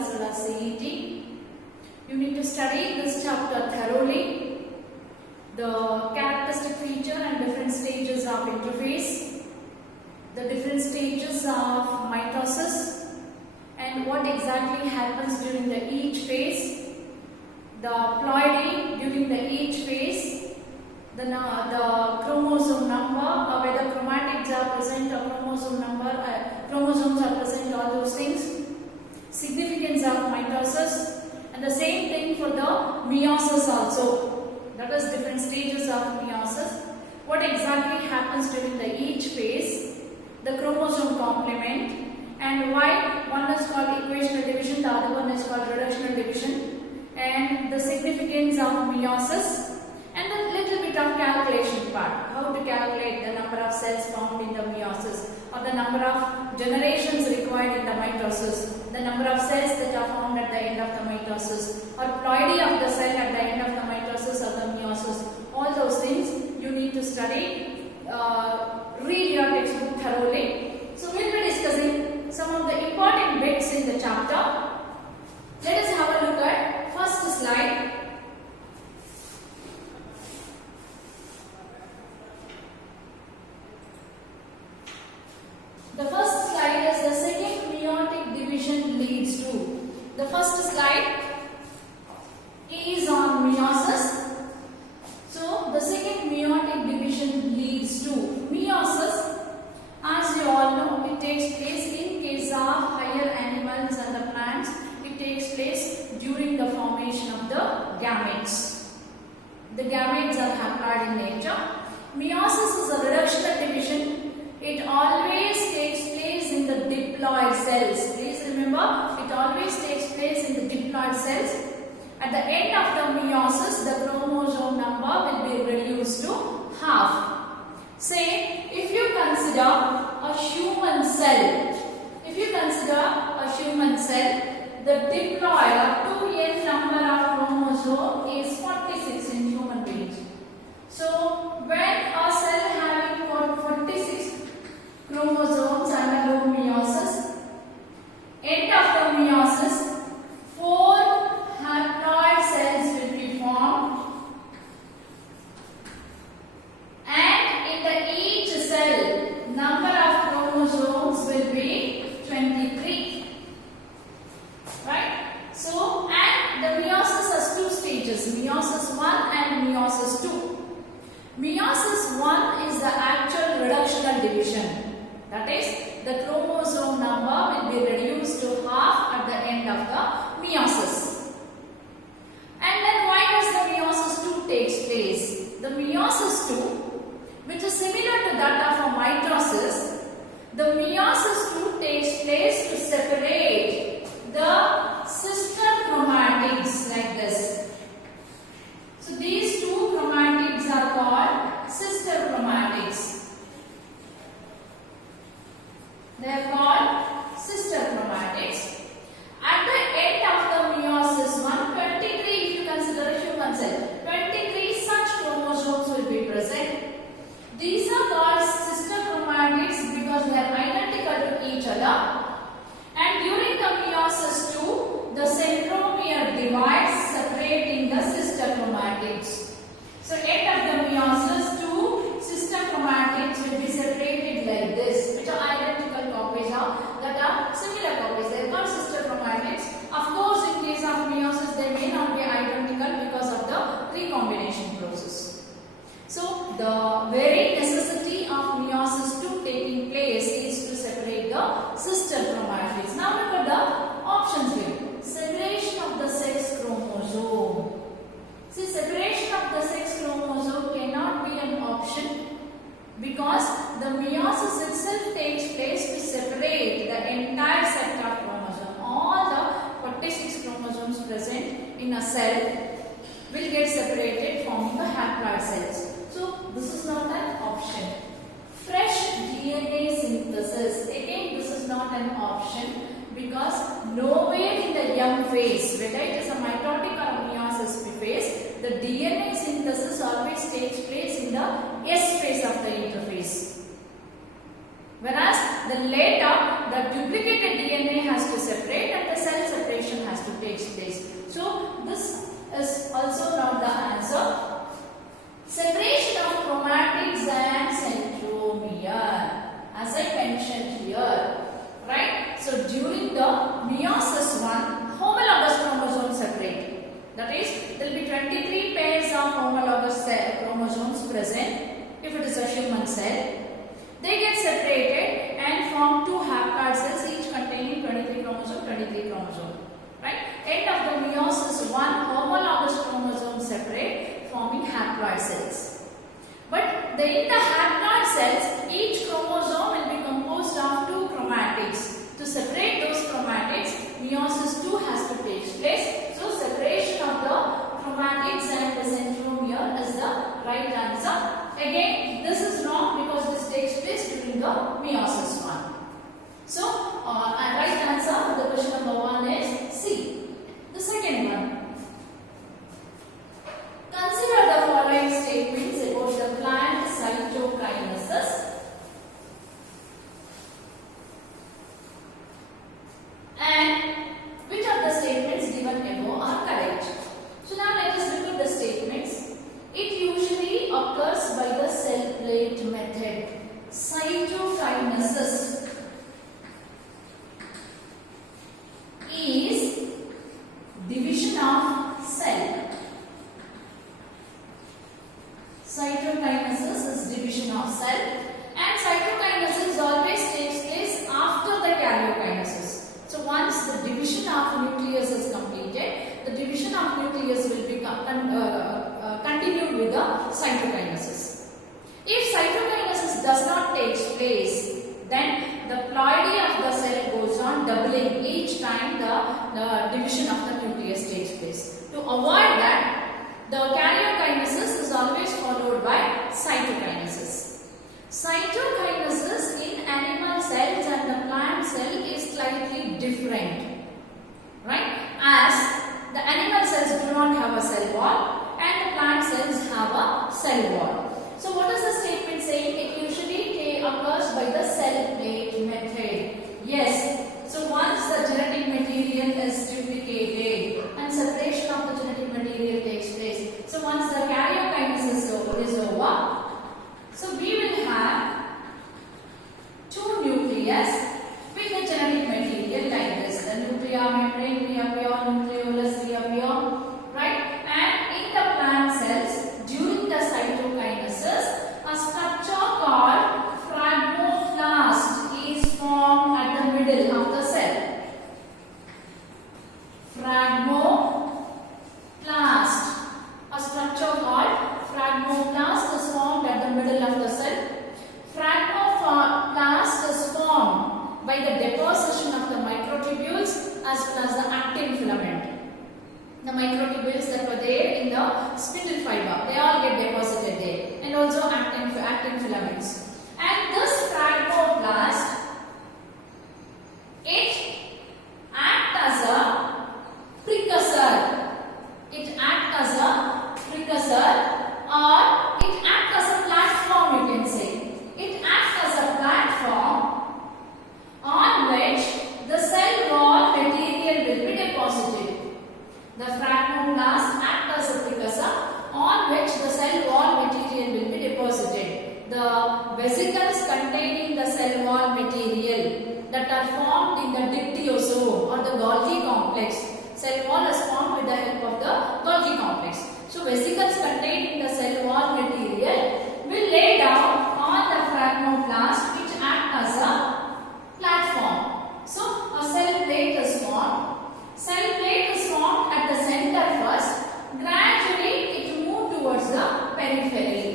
as well as CET. You need to study this chapter thoroughly. The characteristic feature and different stages of interphase, the different stages of mitosis, and what exactly happens during the each phase, the ploidy during the each phase, the chromosome number, whether chromatids are present or chromosomes are present, all those things, significance of mitosis, and the same thing for the meiosis also. That is different stages of meiosis. What exactly happens during the each phase, the chromosome complement, and why one is called equational division, the other one is called reductional division, and the significance of meiosis, and a little bit of calculation part, how to calculate the number of cells found in the meiosis, or the number of generations required in the mitosis, the number of cells that are found at the end of the mitosis, or ploidy of the cell at the end of the mitosis or the meiosis. All those things you need to study, read your textbook thoroughly. So we will be discussing some of the important bits in the chapter. Let us have a look at first slide. The first slide is the second meiotic division leads to. The first slide is on meiosis. So the second meiotic division leads to meiosis. As you all know, it takes place in case of higher animals and the plants. It takes place during the formation of the gametes. The gametes are haploid in nature. Meiosis is a reductional division. It always takes place in the diploid cells. Please remember, it always takes place in the diploid cells. At the end of the meiosis, the chromosome number will be reduced to half. Say, if you consider a human cell, the diploid or 2n number of chromosome is 46 in human beings. So, when a cell having 46 chromosomes undergo meiosis, end of the meiosis, 4 haploid cells will be formed, and in the each cell number of chromosomes will be 23, right? So, and the meiosis has two stages, meiosis 1 and meiosis 2. Meiosis 1 is the actual reductional division. That is, the chromosome number will be reduced to half at the end of the meiosis. And then why does the meiosis 2 takes place? The meiosis 2, which is similar to that of a mitosis, the meiosis 2 takes place to separate the sister chromatids like this. So these two chromatids are called sister chromatids. They are called sister chromatids. At the end of the meiosis 1, 23, if you consider a human cell, 23 such chromosomes will be present. These are called sister chromatids because they are identical to each other. And during the meiosis 2, the centromere divides, separating the sister chromatids. So, end of the meiosis 2, sister chromatids will be separated like this, which are identical copies of that are similar copies. They are called sister chromatids. Of course, in case of meiosis, they may not be identical because of the recombination process. So, the very necessity of meiosis 2 taking place is to separate the sister chromatids. Now, look at the options here. Separation of the sex chromosome. See, separation of the sex chromosome cannot be an option because the meiosis itself takes place to separate the entire set of chromosomes. All the 46 chromosomes present in a cell will get separated forming the haploid cells. So, this is not an option. Fresh DNA synthesis. Again, this is not an option because nowhere in the young phase, whether it is a mitotic or a meiosis phase, the DNA synthesis always takes place in the S phase of the interphase. Whereas the later, the duplicated DNA has to separate and the cell separation present, if it is a human cell, they get separated and form two haploid cells, each containing 23 chromosome. Right? End of the meiosis, one homologous chromosome separate, forming haploid cells. But in the haploid cells, each chromosome will be composed of two chromatids. To separate those chromatids, meiosis 2 has to take place. So separation of the chromatids and the centromere is the right answer. Again, this is wrong because this takes place during the meiosis 1. So, right answer for the question number 1 is C. The second one. Consider the following statements about the plant cytokinesis. And which of the statements given above are correct? So now let us look at the statements. It usually occurs by the cell plate method. Cytokinesis is division of cell. Cytokinesis is division of cell, and cytokinesis always takes place after the karyokinesis. So once the division of nucleus is completed, the division of nucleus will be continued with the cytokinesis. If cytokinesis does not take place, then the ploidy of the cell goes on doubling each time the division of the nucleus takes place. To avoid that, the karyokinesis is always followed by cytokinesis. Cytokinesis in animal cells and the plant cell is slightly different, right? As the animal cells do not have a cell wall and the plant cells have a cell wall. So what is the statement saying? It usually occurs by the cell plate method. Yes. So once the genetic material is duplicated and separation of the genetic material takes place. So once the karyokinesis is over, so we will have two nucleus with the genetic material like this. The nuclear membrane reappear, nucleolus reappear, right? And in the plant cells, during the cytokinesis, a structure called phragmoplast is formed at the middle of the cell. Phragmoplast. A structure called phragmoplast is formed at the middle of the cell. Phragmoplast is formed by the deposition of the microtubules as well as the actin filament. The microtubules that were there in the spindle fiber, they all get deposited there, and also actin filaments. And this phragmoplast, it acts as a precursor. It acts as a precursor, or it acts as a platform, you can say. It acts as a platform on which the cell wall material will be deposited. The phragmoplast acts as a precursor on which the cell wall material will be deposited. The vesicles containing the cell wall material that are formed in the dictyosome or the Golgi complex. Cell wall is formed with the help of the Golgi complex. So vesicles containing the cell wall material will lay down on the phragmoplast, which act as a platform. So a cell plate is formed. Cell plate is formed at the center first. Gradually it moves towards the periphery.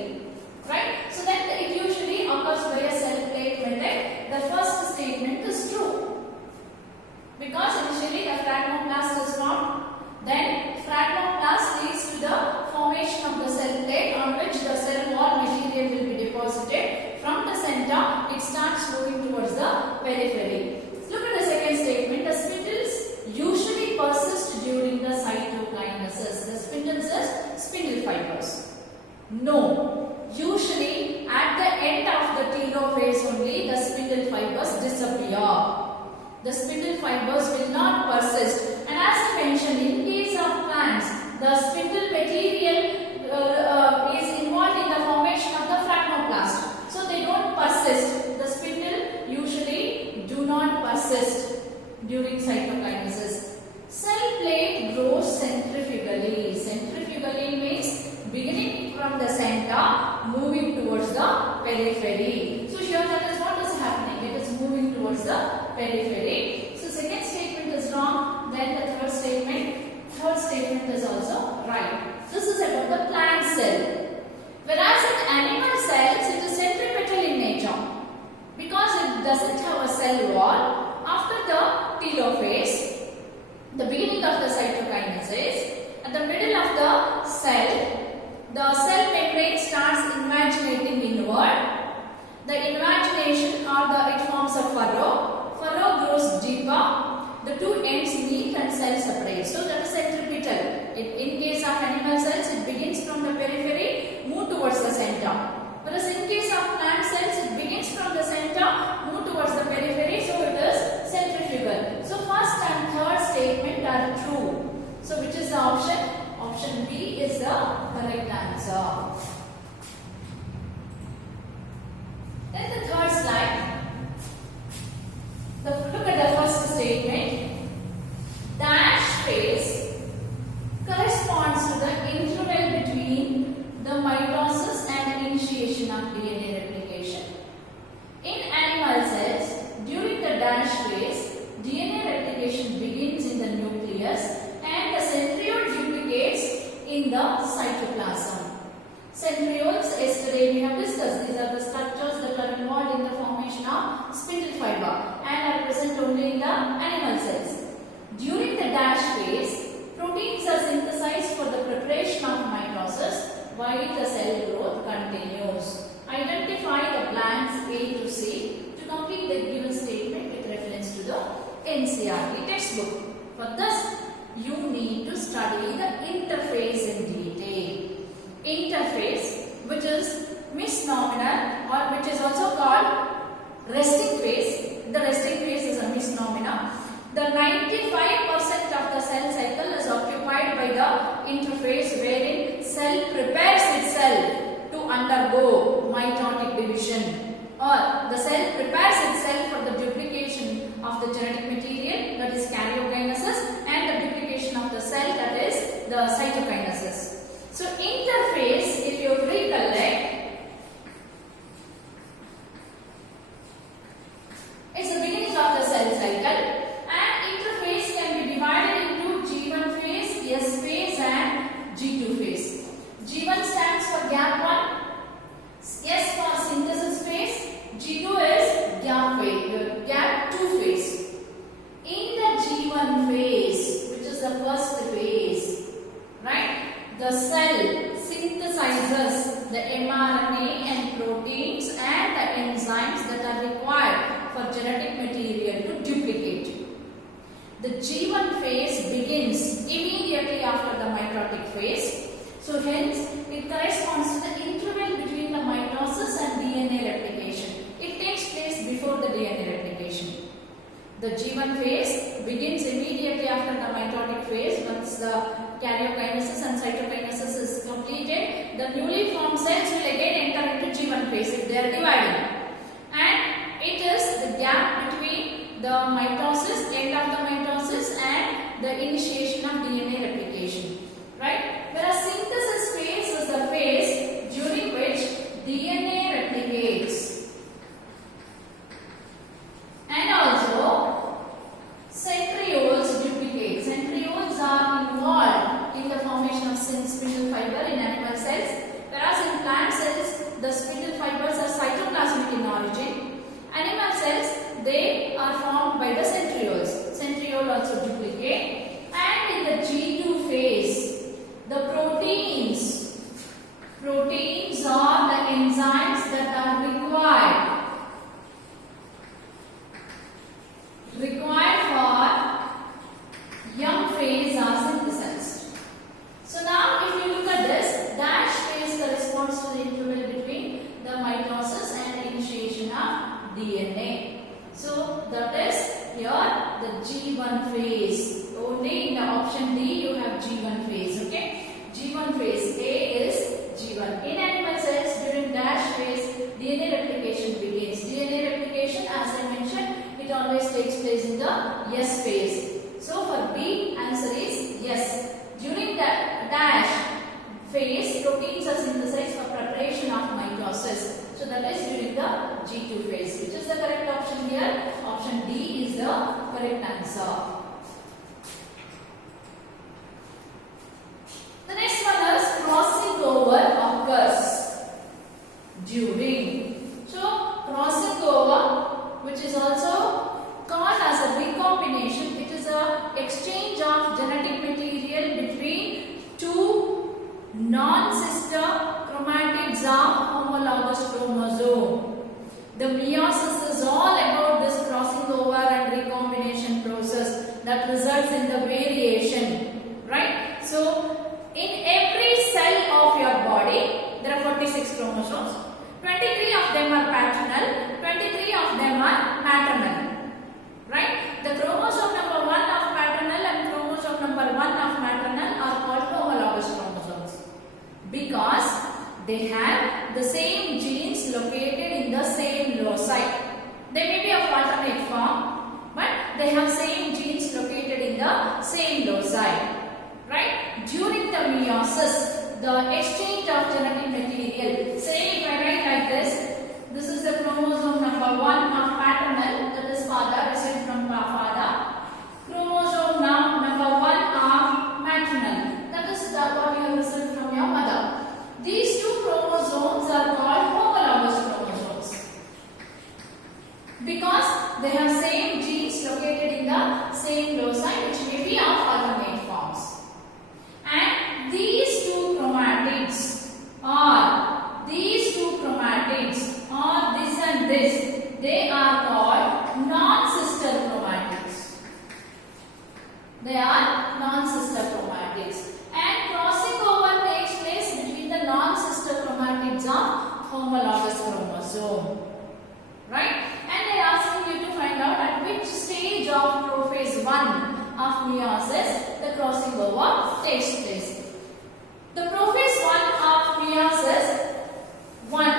Right? So then it usually occurs by a cell plate method. The first statement is true. Because initially the phragmoplast is formed. Then phragmoplast leads to the formation of the cell plate on which the cell wall material will be deposited. From the center, it starts moving towards the periphery. Look at the second statement. The spindles usually persist during the cytokinesis. The spindles is spindle fibers. No. Usually at the end of the telophase only the spindle fibers disappear. The spindle fibers will not persist. And as I mentioned, in case of plants, the spindle material is involved in the formation of the phragmoplast. So they don't persist. The spindle usually do not persist during cytokinesis. Cell plate grows centrifugally. Centrifugally means beginning from the center, moving towards the periphery. So here that is what is happening. It is moving towards the periphery. So second statement is wrong. Then the third statement is also right. This is about the plant cell. Whereas in animal cells, it is centripetal in nature. Because it doesn't have a cell wall, after the telophase, the beginning of the cytokinesis, at the middle of the cell membrane starts invaginating inward. The invagination it forms a furrow. Furrow grows deeper. The two ends meet and cell separates. So that is centripetal. In case of animal cells, it begins from the periphery, move towards the center. Whereas in case of plant cells, it begins from the center, move towards the periphery, so it is centrifugal. So first and third statement are true. So which is the option? Option B is the correct answer. Then the third slide. Look at the first statement. Dash phase corresponds to the interval between the mitosis and initiation of DNA replication. In animal cells, during the dash phase, DNA replication begins in the nucleus and the centriole duplicates in the cytoplasm. Centrioles, yesterday we have discussed, these are the structures that are involved in the formation of spindle fiber and are present only in the animal cells. During the dash phase, proteins are synthesized for the preparation of mitosis while the cell growth continues. Identify the blanks A to C to complete the given statement with reference to the NCERT textbook. For this, you need to study the interphase in detail. Interphase, which is misnominal or which is also called resting phase. The resting phase is a misnomer. The 95% of the cell cycle is occupied by the interphase, wherein cell prepares itself to undergo mitotic division, or the cell prepares itself for the duplication of the genetic material, that is karyokinesis, and the duplication of the cell, that is the cytokinesis. So interphase, if you recollect, is the beginning of the cell cycle, and interphase can be divided into G1 phase, S phase and G2 phase. G1 stands for gap 1, S for synthesis phase, G2 is gap 2 phase. In the G1 phase, which is the first phase, right, the cell synthesizes the mRNA and proteins and the enzymes that are required for genetic material to duplicate. The G1 phase begins immediately after the mitotic phase. So hence, it corresponds to the interval between the mitosis and DNA replication. It takes place before the DNA replication. The G1 phase begins immediately after the mitotic phase. Once the karyokinesis and cytokinesis is completed, the newly formed cells will again enter into G1 phase if they are dividing. And it is the gap between the mitosis, end of the mitosis, and the initiation of DNA replication. Right? Whereas synthesis phase is the phase during which DNA replicates. And also centrioles duplicate. Centrioles are involved in the formation of spindle fiber in animal cells, whereas in plant cells the spindle fibers are cytoplasmic in origin. Animal cells, they are formed by the centrioles. Centriole also duplicate. And in the G2 phase, the proteins are the enzymes that are required for young phase are synthesized. So now if you look at this, dash phase corresponds to the interval between the mitosis and initiation of DNA. So that is here the G1 phase. Only in the option D you have G1 phase. Okay, G1 phase, A is G1. In animal cells, during dash phase, DNA replication begins. DNA replication, as I mentioned, it always takes place in the S phase. So for B, answer is yes. During the dash phase, proteins are synthesized for preparation of exchange of genetic material between two non-sister chromatids of homologous chromosome. The meiosis is all about this crossing over and recombination process that results in the variation, right? So, in every cell of your body, there are 46 chromosomes. 23 of them are paternal, 23 of them are maternal, right? The chromosome number 1 of paternal and chromosome number 1 of maternal are called homologous chromosomes because they have the same genes located in the same loci. They may be of alternate form, but they have same genes located in the same loci, right? During the meiosis, the exchange of genetic material. Say if I write like this is the chromosome number 1 of paternal, that is father, received from father. Chromosome number 1 of maternal, that is what you have received from your mother. These two chromosomes are called homologous chromosomes because they have same genes located in the same loci, which may be of alternate forms. And these two chromatids are this and this, they are called non-sister chromatids. They are non-sister chromatids. And crossing over takes place between the non-sister chromatids of homologous chromosome, right? And they are asking you to find out at which stage of prophase 1 of meiosis the crossing over takes place. The prophase 1 of meiosis 1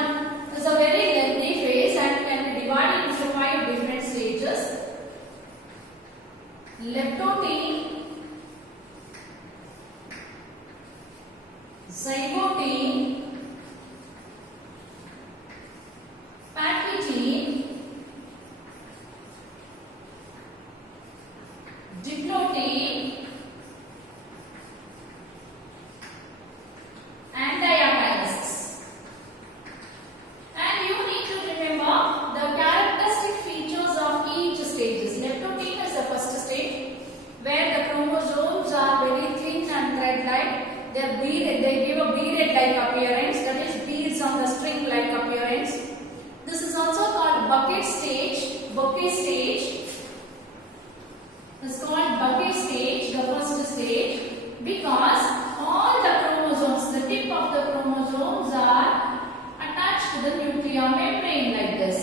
is a very lengthy phase and can be divided into 5 different stages. Leptotene, zygotene, packagene, diplotene, and diakinesis. And you need to remember the characteristic features of each stage. Leptotene is the first stage where the chromosomes are very thin and thread-like. They are beaded. They give a beaded-like appearance. That is beads on the string-like appearance. This is also called bucket stage. Bouquet stage. It's called bouquet stage, the first stage, because all the chromosomes, the tip of the chromosomes are attached to the nuclear membrane like this.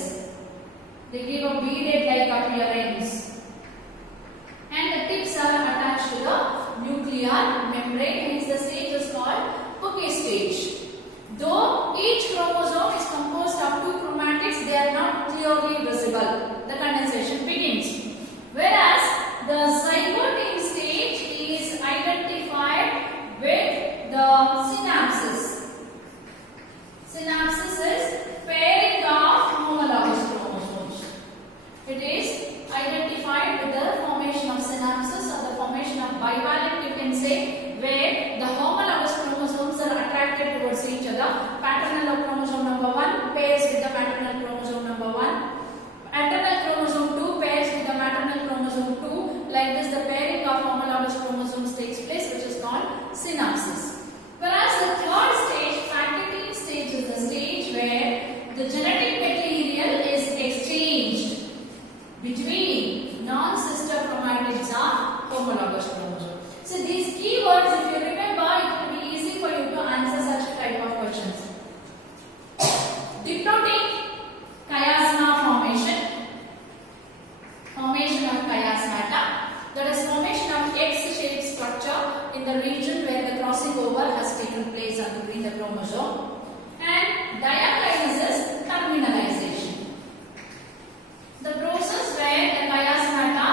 They give a beaded-like appearance. And the tips are attached to the nuclear membrane, hence the stage is called bouquet stage. Though each chromosome is composed of 2 chromatids, they are not clearly visible. The condensation begins. Whereas the zygotene stage is identified with the synapses. Synapses is pairing of homologous chromosomes. It is identified with the formation of synapses or the formation of bivalent, you can say, where the homologous chromosomes are attracted towards each other. Paternal chromosome number 1 pairs with the maternal chromosome number 1. Maternal chromosome 2 pairs with the maternal chromosome 2. Like this, the pairing of homologous chromosomes takes place, which is called synapses. Whereas the third stage, packagene stage, is the stage where the genetic material is exchanged between non-sister chromatids of homologous chromosome. So these keywords, if you remember, it will be easy for you to answer such type of questions. Diplotene, chiasma formation. Formation of chiasmata, that is formation of X-shaped structure in the region where the crossing over has taken place between the chromosome. And diakinesis, terminalization. The process where the chiasmata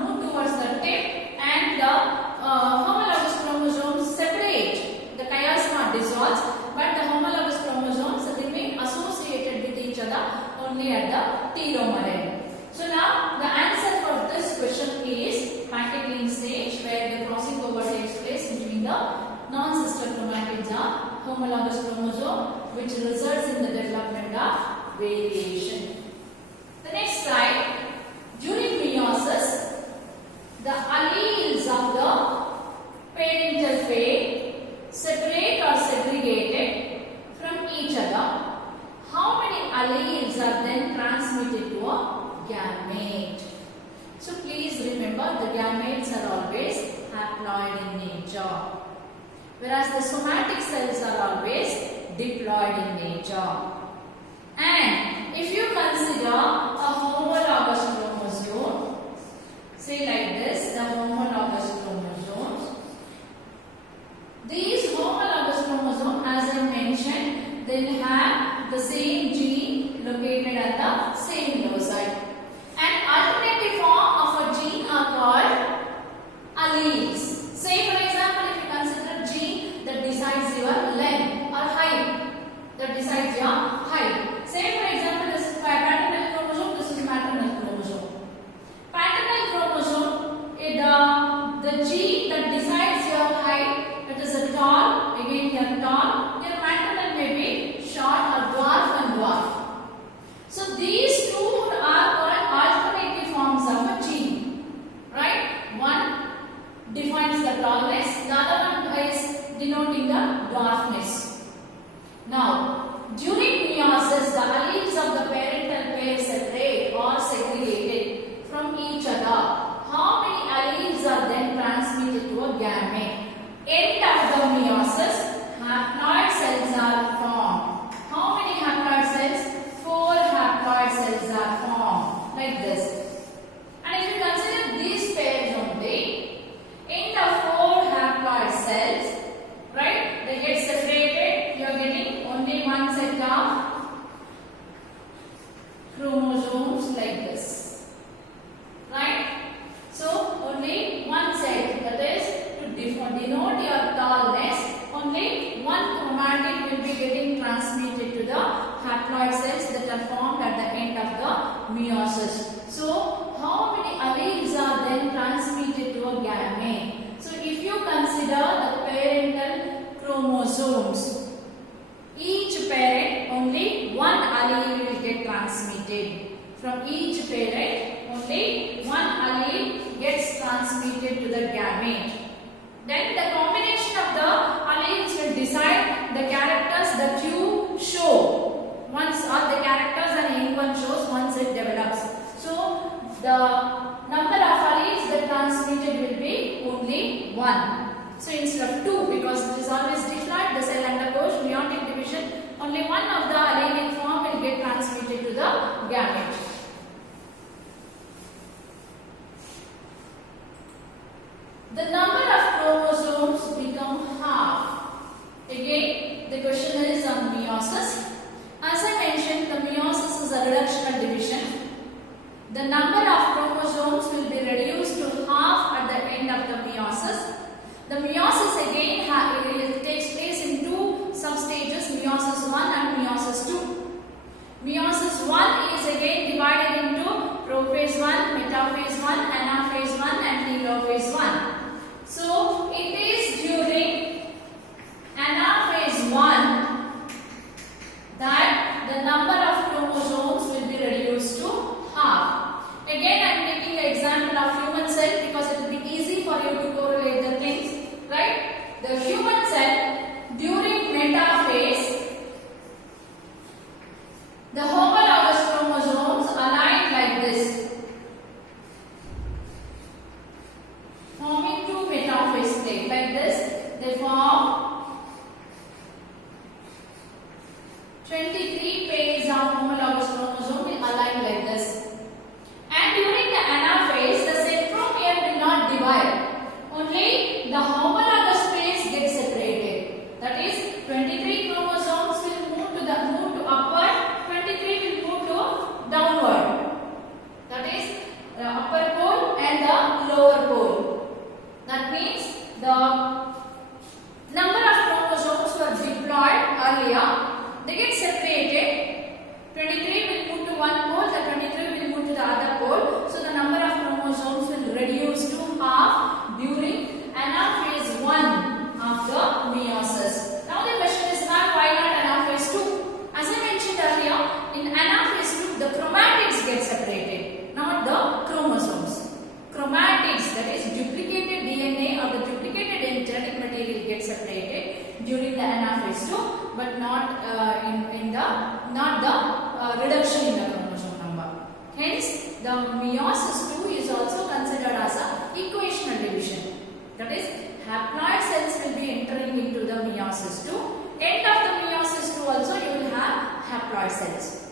move towards the tip and the homologous chromosomes separate. The chiasma dissolves, but the homologous chromosomes remain associated with each other only at the telomere end. So now the answer for this question is packagene stage, where the crossing over takes place between the non-sister chromatids of homologous chromosome, which results in the development of variation. The next slide. During meiosis, the alleles of the haploid in nature, whereas the somatic cells are always diploid in nature. And if you consider a homologous chromosome, say like this, the homologous chromosomes. These homologous chromosomes, as I mentioned, they'll have the same gene located at the same loci. An alternative form of a gene are called alleles. Say for example, if you consider gene that decides your length or height, that decides your height. Say for example, this is paternal chromosome, this is maternal chromosome. Paternal chromosome is the gene that decides your height. It is a tall, again here tall. Your maternal may be short or dwarf and dwarf. So these two are called alternative forms of a gene, right? One defines the tallness, the other one is denoting the dwarfness. Now, during meiosis, the alleles of the parental pair separate or segregated from each other. How many alleles are then transmitted to a gamete? End of the meiosis, haploid cells are formed. How many haploid cells? 4 haploid cells are formed, like this. And if you consider these pairs only, in the 4 haploid cells, right, they get separated. You are getting only one set of chromosomes like this, right? So only one set, that is to denote your tallness. Only one chromatic will be getting transmitted to the haploid cells that are formed at the end of the meiosis. So how many alleles are then transmitted to a gamete? So if you consider the parental chromosomes, each parent only one allele will get transmitted. From each parent only one allele gets transmitted to the gamete. Then the combination of the alleles will decide the characters that you show. Once all the characters and anyone shows once it develops. So the number of alleles that transmitted will be only 1. So instead of 2, because it is always diploid, the cell undergoes meiotic division, only one of the allelic form will get transmitted to the gamete. The number of chromosomes become half. Again, the question is on meiosis. As I mentioned, the meiosis is a reductional division. The number of chromosomes will be reduced to half at the end of the meiosis. The meiosis again it takes place in 2 substages, meiosis 1 and meiosis 2. Meiosis 1 is again divided into prophase 1, metaphase 1, anaphase 1 and telophase 1. So it is during anaphase 1 that the number of chromosomes will be reduced to half. Again I am taking the example of human cell because it will be easy for you to correlate the things, right? The human cell during metaphase, the homologous chromosomes align like this, forming 2 metaphase state like this. They form 23 pairs of homologous chromosomes will align like this. And during the anaphase, the centromere will not divide. Only the homologous pairs get separated. That is, 23 chromosomes will move to upward, 23 will move to downward. That is, the upper pole and the lower pole. That means the number of chromosomes were diploid earlier. They get separated. 23 will move to one pole, the 23 will move to the other pole. So the number of chromosomes will reduce to half during anaphase 1 of the meiosis. Now the question is not why not anaphase 2? As I mentioned earlier, in anaphase 2 the chromatids get separated, not the chromosomes. Chromatids, that is duplicated DNA or the duplicated genetic material gets separated during the anaphase 2, but not the reduction in the chromosome number. Hence, the meiosis 2 is also considered as a equational division. That is, haploid cells will be entering into the meiosis 2. End of the meiosis 2 also you will have haploid cells.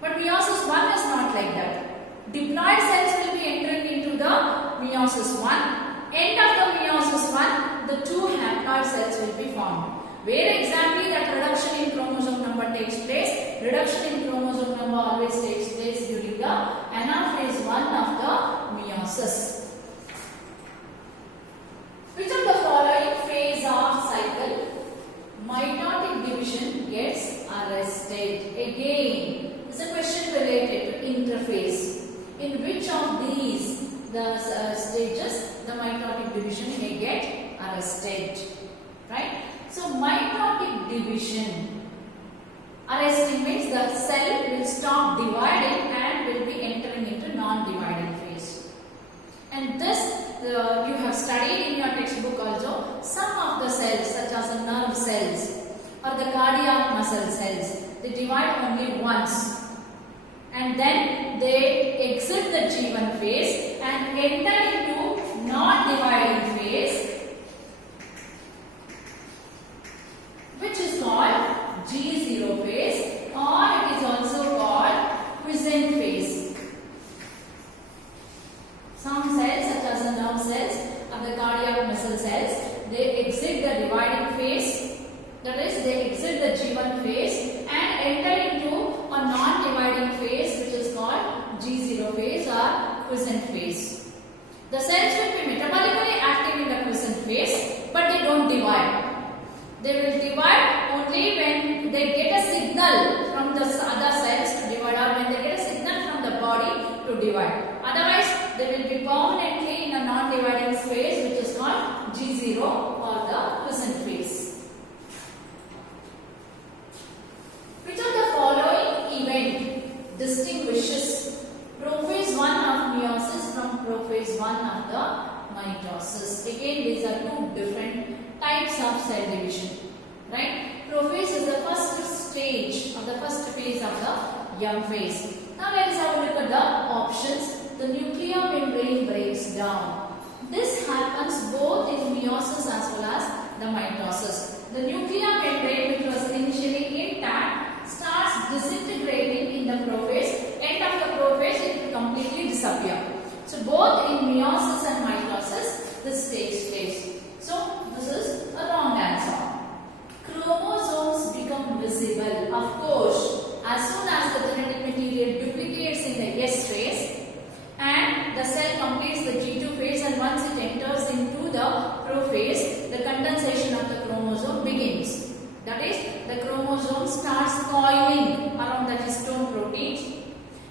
But meiosis 1 is not like that. Diploid cells will be entering into the meiosis 1. End of the meiosis 1, the 2 haploid cells will be formed. Where exactly that reduction in chromosome number takes place? Reduction in chromosome number always takes place during the anaphase 1 of the meiosis. Which of the following phase of cycle mitotic division gets arrested? Again, it's a question related to interphase. In which of these stages the mitotic division may get arrested? Right? So mitotic division arresting means the cell will stop dividing and will be entering into non-dividing phase. And this you have studied in your textbook also. Some of the cells such as the nerve cells or the cardiac muscle cells, they divide only once and then they exit the G1 phase and enter into non-dividing phase, which is called G0 phase, or it is also called quiescent phase. Some cells such as the nerve cells or the cardiac muscle cells, they exit the dividing phase, that is they exit the G1 phase and enter into a non-dividing phase, which is called G0 phase or quiescent phase. The cells will be metabolically active in the quiescent phase, but they don't divide. They will divide only when they get a signal from the other cells to divide, or when they get a signal from the body to divide. Otherwise, they will be permanently in a non-dividing phase, which is called G0 or the quiescent phase. Which of the following event distinguishes prophase 1 of meiosis from prophase 1 of the mitosis? Again, these are two different types of cell division, right? Prophase is the first stage or the first phase of the young phase. Now let us have a look at the options. The nuclear membrane breaks down. This happens both in meiosis as well as the mitosis. The nuclear membrane, which was initially intact, starts disintegrating in the prophase. End of the prophase, it will completely disappear. So both in meiosis and mitosis, this takes place. So this is a wrong answer. Chromosomes become visible. Of course, as soon as the genetic material duplicates in the S phase and the cell completes the G2 phase, and once it enters into the prophase, the condensation of the chromosome begins. That is, the chromosome starts coiling around the histone proteins.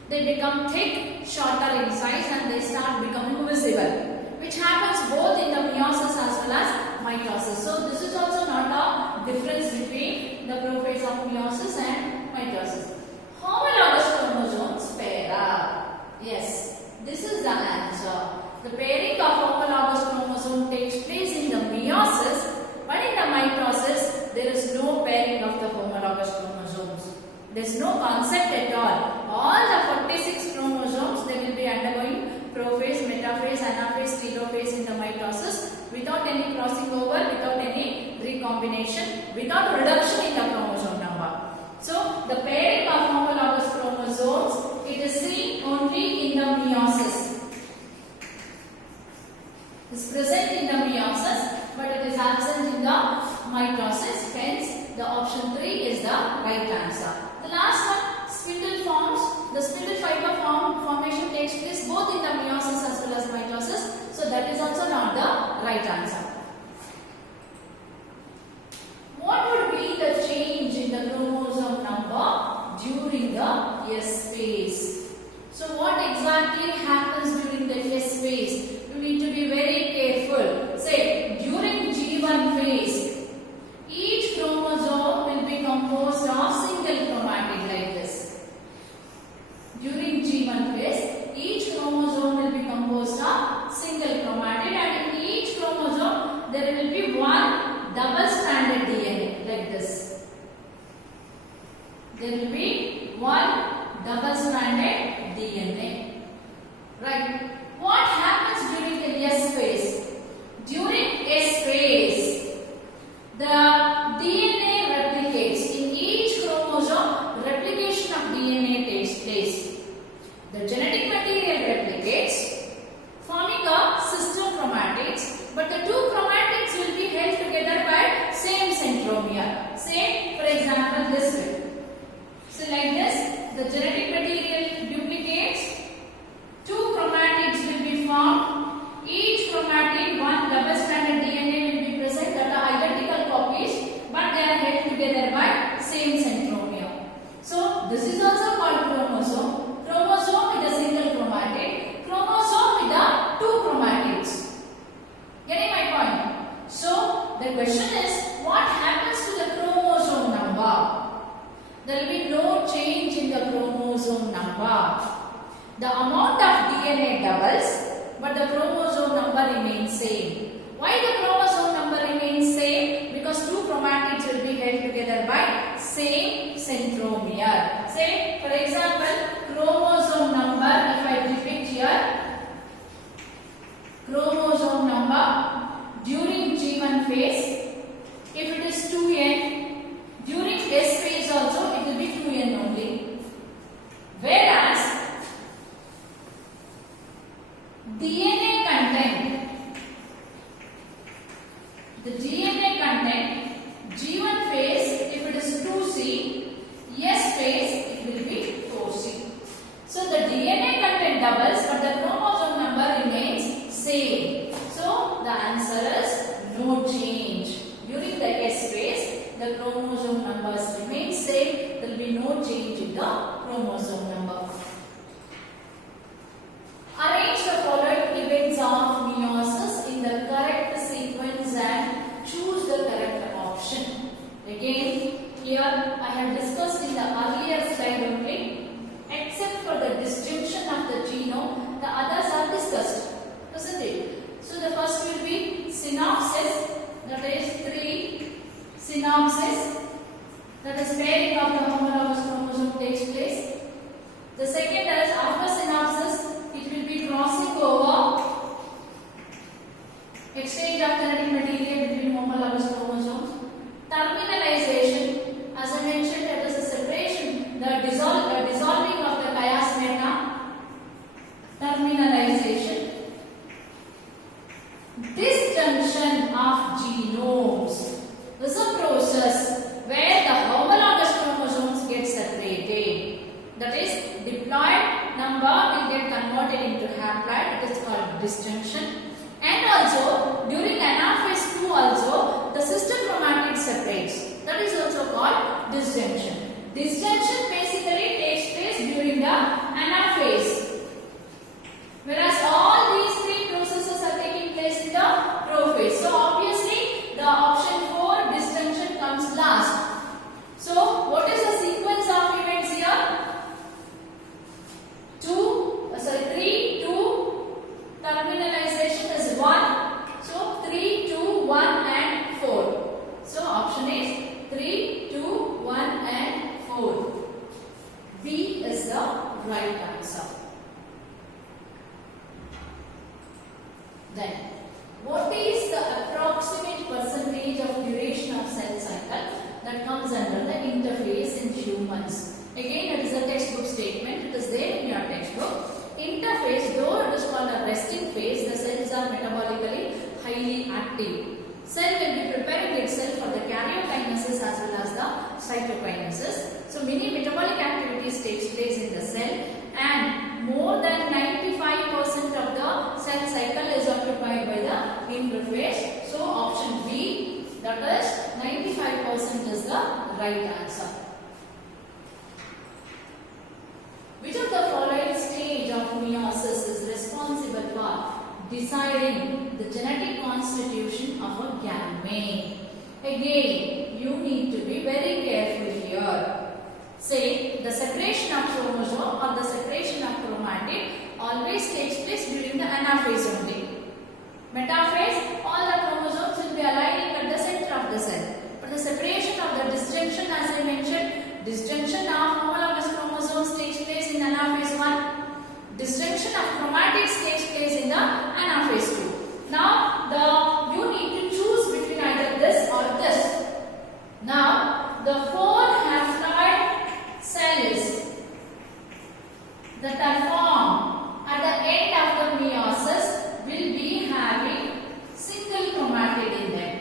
They become thick, shorter in size, and they start becoming visible, which happens both in the meiosis as well as mitosis. So this is also not a difference between the prophase of meiosis and mitosis. Homologous chromosomes pair up. Yes, this is the answer. The pairing of homologous chromosome takes place in the meiosis, but in the mitosis there is no pairing of the homologous chromosomes. There is no concept at all. All the 46 chromosomes, they will be undergoing prophase, metaphase, anaphase, telophase in the mitosis without any crossing over, without any recombination, without reduction in the chromosome number. So the pairing of homologous chromosomes, it is seen only in the meiosis. It is present in the meiosis, but it is absent in the mitosis. Hence, the option 3 is the right answer. The last one, spindle forms. The spindle fiber formation takes place both in the meiosis as well as mitosis. So that is also not the right answer. What would be the change in the chromosome number during the S phase? So what exactly happens during the S phase? You need to be very careful. Say, during G1 phase, each chromosome will be composed of single chromatid like this. During G1 phase, each chromosome will be composed of single chromatid, and in each chromosome there will be one double-stranded DNA like this. There will be one double-stranded DNA. Right? What happens during the S phase? During S phase, the question is, what happens to the chromosome number? There will be no change in the chromosome number. The amount of DNA doubles, but the chromosome number remains same. Why the chromosome number remains same? Because two chromatids will be held together by same centromere. Say, for example, chromosome number, if I depict here, chromosome number during G1 phase, if it is 2n, during S phase also it will be 2n only. Whereas DNA content, the DNA content, G1 phase if it is 2C, S phase it will be 4C. So the DNA content doubles but the chromosome number remains same. So the answer is no change. During the S phase, the chromosome numbers remain same. There will be no change in the chromosome number. Arrange the following events of meiosis in the correct sequence and choose the correct option. Again, here I have discussed in the earlier slide only. Except for the disjunction of the genome, the others are discussed, isn't it? So the first will be synopsis, that is 3 synopsis, that is pairing of the homologous chromosome takes place. The second is after synopsis, it will be crossing over, exchange of genetic material between homologous chromosomes. Terminalization, as I mentioned, that is a separation, the dissolving of the chiasmata. Terminalization. Disjunction of genomes is a process where the homologous chromosomes get separated. That is, diploid number will get converted into haploid. It is called disjunction. And also, during anaphase 2 also, the sister chromatid separates. That is also called disjunction. Disjunction basically takes place during the anaphase. Whereas all these three processes are taking place in the prophase. So obviously, the option 4, disjunction, comes last. So, what is the sequence of events here? 3, 2, terminalization is 1. So 3, 2, 1 and 4. So option is 3, 2, 1 and 4. B is the right answer. Then, what is the approximate percentage of duration of cell cycle that comes under the interphase in humans? Again, it is a textbook statement. It is there in your textbook. Interphase, though it is called a resting phase, the cells are metabolically highly active. Cell will be preparing itself for the karyokinesis as well as the cytokinesis. So many metabolic activities takes place in the cell, and more than 95% of the cell cycle is occupied by the interphase. So option B, that is 95% is the right answer. Which of the following stage of meiosis is responsible for deciding the genetic constitution of a gamete? Again, you need to be very careful here. Say, the separation of chromosome or the separation of chromatid always takes place during the anaphase only. Metaphase, all the chromosomes will be aligning at the center of the cell. But the separation of the disjunction, as I mentioned, disjunction of homologous chromosomes takes place in anaphase 1. Disjunction of chromatids takes place in the anaphase 2. Now, you need to choose between either this or this. Now, the 4 haploid cells that are formed at the end of the meiosis will be having single chromatid in them.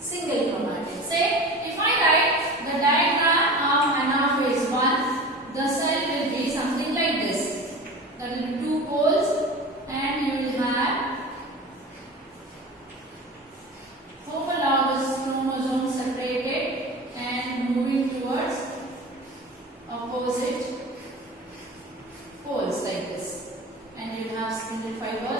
Single chromatid. Say, if I write the diagram of anaphase 1, the cell will be something like this. There will be 2 poles and you will have homologous chromosomes separated and moving towards opposite poles like this. And you have spindle fiber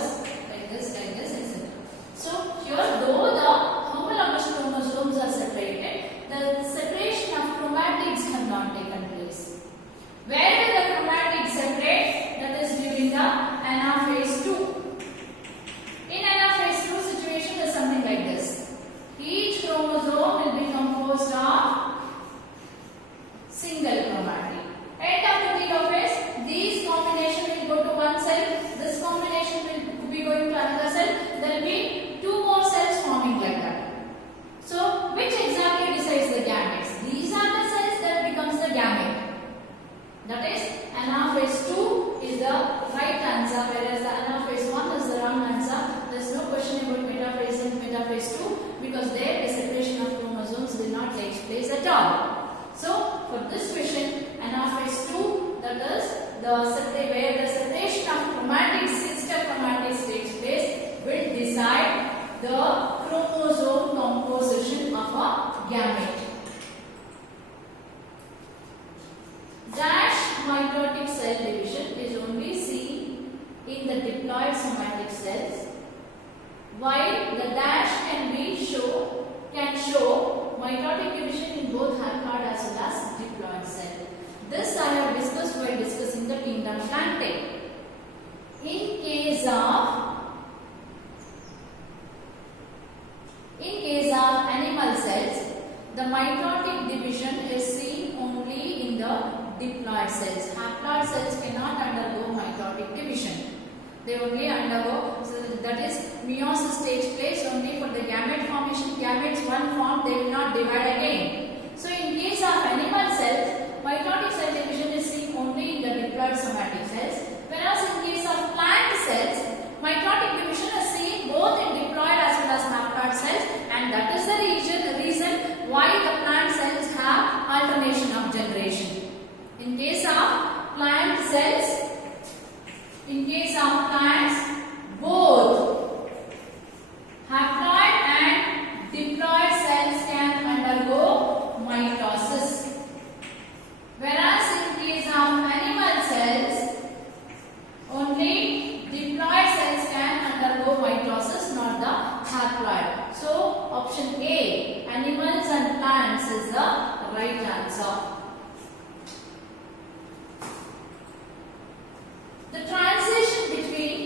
will be two more cells forming like that. So which exactly decides the gametes? These are the cells that becomes the gamete. That is, anaphase 2 is the right answer, whereas the anaphase 1 is the wrong answer. There is no question about metaphase and metaphase 2 because there the separation of chromosomes will not take place at all. So for this question, anaphase 2, that is where the separation of chromatic sister chromatids takes place, will decide the chromosome composition of a gamete. Dash mitotic cell division is only seen in the diploid somatic cells, while the dash can show mitotic division in both haploid as well as diploid cell. This I have discussed while discussing the kingdom Plantae. In case of animal cells, the mitotic division is seen only in the diploid cells. Haploid cells cannot undergo mitotic division. They only undergo, so that is meiosis takes place only for the gamete formation. Gametes one form, they will not divide again. So in case of animal cells, mitotic cell division is seen only in the diploid somatic cells, whereas in case of plant cells, mitotic division is seen both in diploid as well as haploid cells, and that is the reason why the plant cells have alternation of generation. In case of plant cells, in case of plants, both haploid and diploid cells can undergo mitosis. Whereas in case of animal cells, only diploid cells can undergo mitosis, not the haploid. So option A, animals and plants, is the right answer. The transition between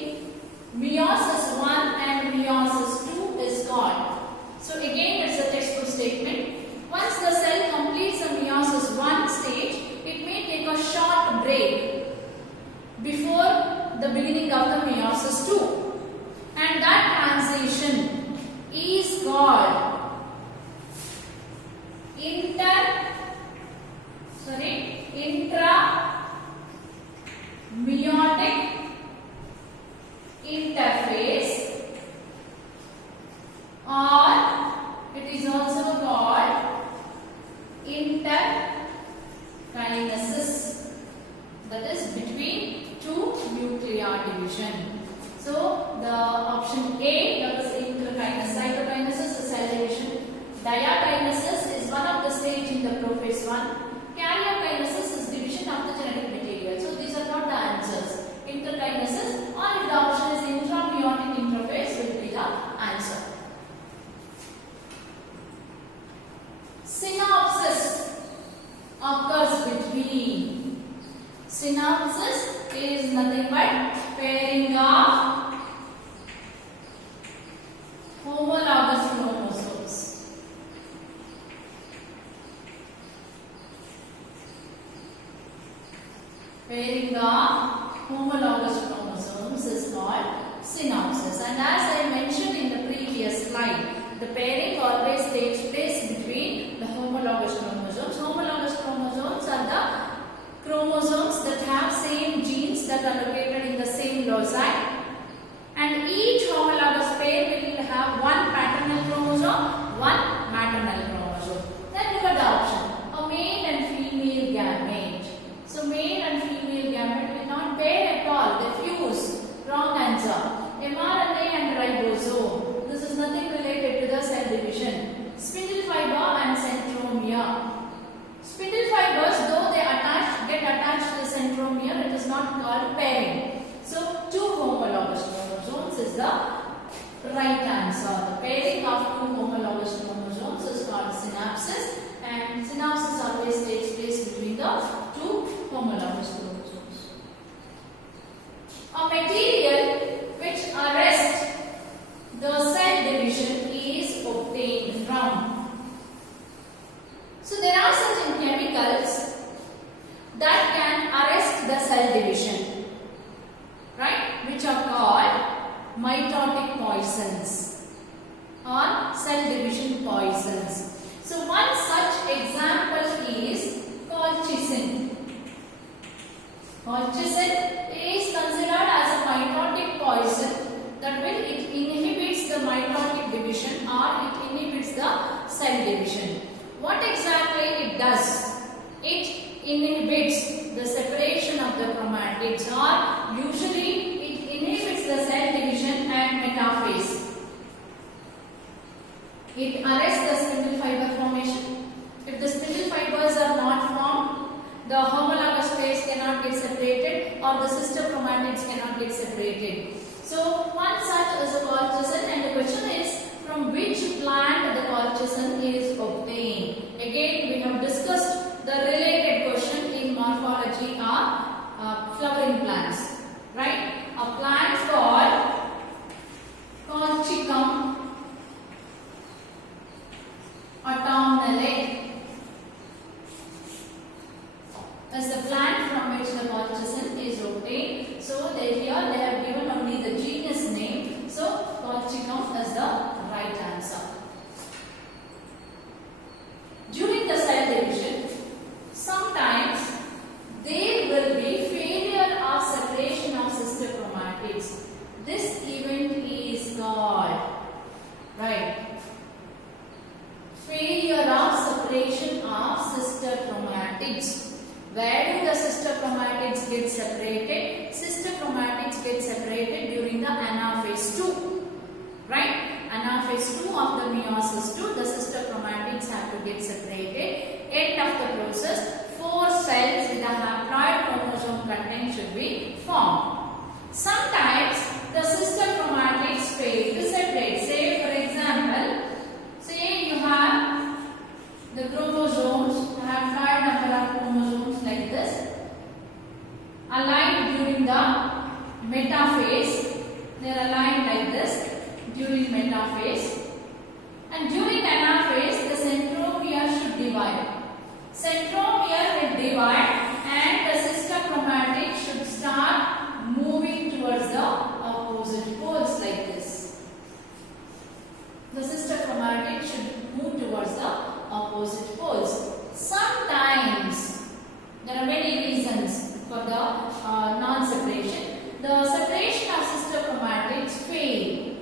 meiosis 1 and meiosis 2 is called. So again it's a textbook statement. Once the cell completes the meiosis 1 stage, it may take a short break before the beginning of the meiosis 2. And that transition is called intra-meiotic interphase, or it is also called interkinesis, that is between two nuclear division. So the option A, that is interkinesis. Cytokinesis is cell division. Diakinesis is one of the stage in the prophase 1. Karyokinesis is division of the genetic material. So these are not the answers. Interkinesis, or if the option is intrameiotic interphase, will be the answer. Synapsis occurs between. Synapsis is nothing but pairing of homologous chromosomes. Pairing of homologous chromosomes is called synapsis. And as I mentioned in the previous slide, the pairing always takes place between the homologous chromosomes. Homologous chromosomes are the chromosomes that have same genes that are located in the same loci, and each homologous pair will have one paternal chromosome, one maternal chromosome. Then look at the option, a male and female gamete. So male and female gamete will not pair at all, they fuse. Wrong answer. mRNA and ribosome, this is nothing related to the cell division. Spindle fiber and centromere. Spindle fibers, though they get attached to the centromere, it is not called pairing. So two homologous chromosomes is the right answer. The pairing of two homologous chromosomes is called synapsis, and synapsis always takes place between the two homologous chromosomes. A material which arrests the cell division is obtained from. So there are certain chemicals that can arrest the cell division, right, which are called mitotic poisons or cell division poisons. So one such example is colchicine. Colchicine is considered as a mitotic poison, that will it inhibits the mitotic division or it inhibits the cell division. What exactly it does? It inhibits the separation of the chromatids, or usually it inhibits the cell division and metaphase. It arrests the spindle fiber formation. If the spindle fibers are not formed, the homologous phase cannot get separated or the sister chromatids cannot get separated. So one such is a colchicine, and the question is from which plant the colchicine is obtained. Again we have discussed the related question in morphology are flowering plants, right? A plant called Colchicum autumnale is the plant from which the colchicine is obtained. So here they have given only the genus name. So Colchicum is the right answer. During the cell division, sometimes there will be failure of separation of sister chromatids. This event is called, right, failure of separation of sister chromatids. Where do the sister chromatids get separated? Sister chromatids get separated during the anaphase 2, right? Anaphase 2 of the meiosis 2, the sister chromatids have to get separated. End of the process, 4 cells with a haploid chromosome content should be formed. Sometimes the sister chromatids fail to separate. Say for example, say you have the chromosomes, the haploid number of chromosomes like this, aligned during the metaphase. They are aligned like this during metaphase, and during anaphase the centromere should divide. Centromere will divide and the sister chromatid should start moving towards the opposite poles like this. The sister chromatid should move towards the opposite poles. Sometimes there are many reasons for the non-separation. The separation of sister chromatids fail.